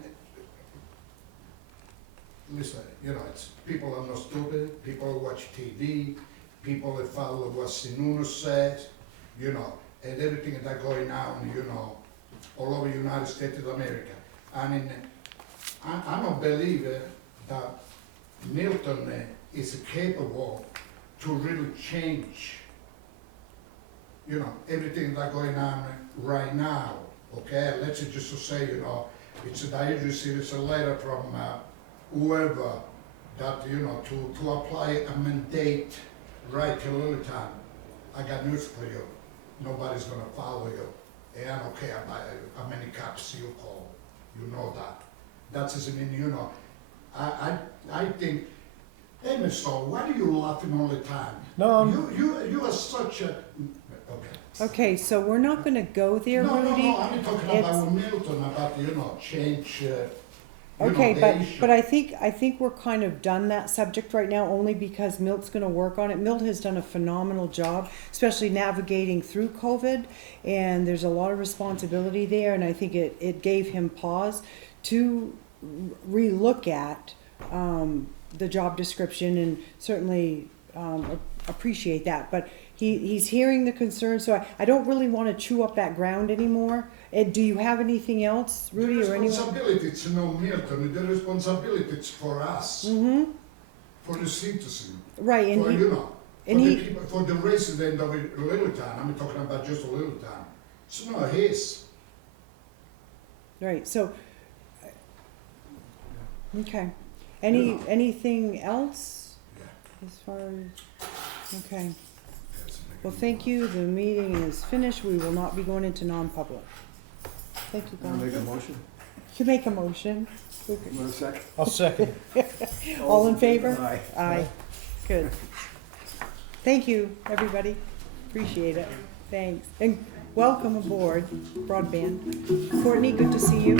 listen, it's, people are not stupid, people watch TV, people that follow what Sununu says, and everything that going on, all over the United States of America. I mean, I don't believe that Milton is capable to really change, everything that's going on right now, okay? Let's just say, it's that you receive a letter from whoever that, to apply a mandate right to Littleton. I got news for you. Nobody's gonna follow you. And I don't care about how many cops you call. You know that. That doesn't mean, I think, hey, Mr. why are you laughing all the time? No, You are such a, okay. Okay, so we're not gonna go there, Rudy. No, I'm talking about Milton, about, change, Okay, the issue. but I think we're kind of done that subject right now, only because Milt's gonna work on it. Milt has done a phenomenal job, especially navigating through COVID, and there's a lot of responsibility there, and I think it gave him pause to relook at, the job description, and certainly, appreciate that, but he's hearing the concerns, so I don't really wanna chew up that ground anymore. Ed, do you have anything else, Rudy, or The anyone? responsibility is not Milton, the responsibility is for us, Mm-hmm, for the citizen, right, and for, he, for and the he, people, for the resident of Littleton. I'm talking about just Littleton. It's not his. right, so, okay. Anything else Yeah. as far as, okay. Yes, Well, thank you, the meeting is finished, we will not be going into non-public. Thank you, Wanna make guys. a motion? You make a motion. Want a second? I'll second. All in favor? Aye. Aye, good. Thank you, everybody, appreciate it, thanks. And welcome aboard, broadband. Courtney, good to see you.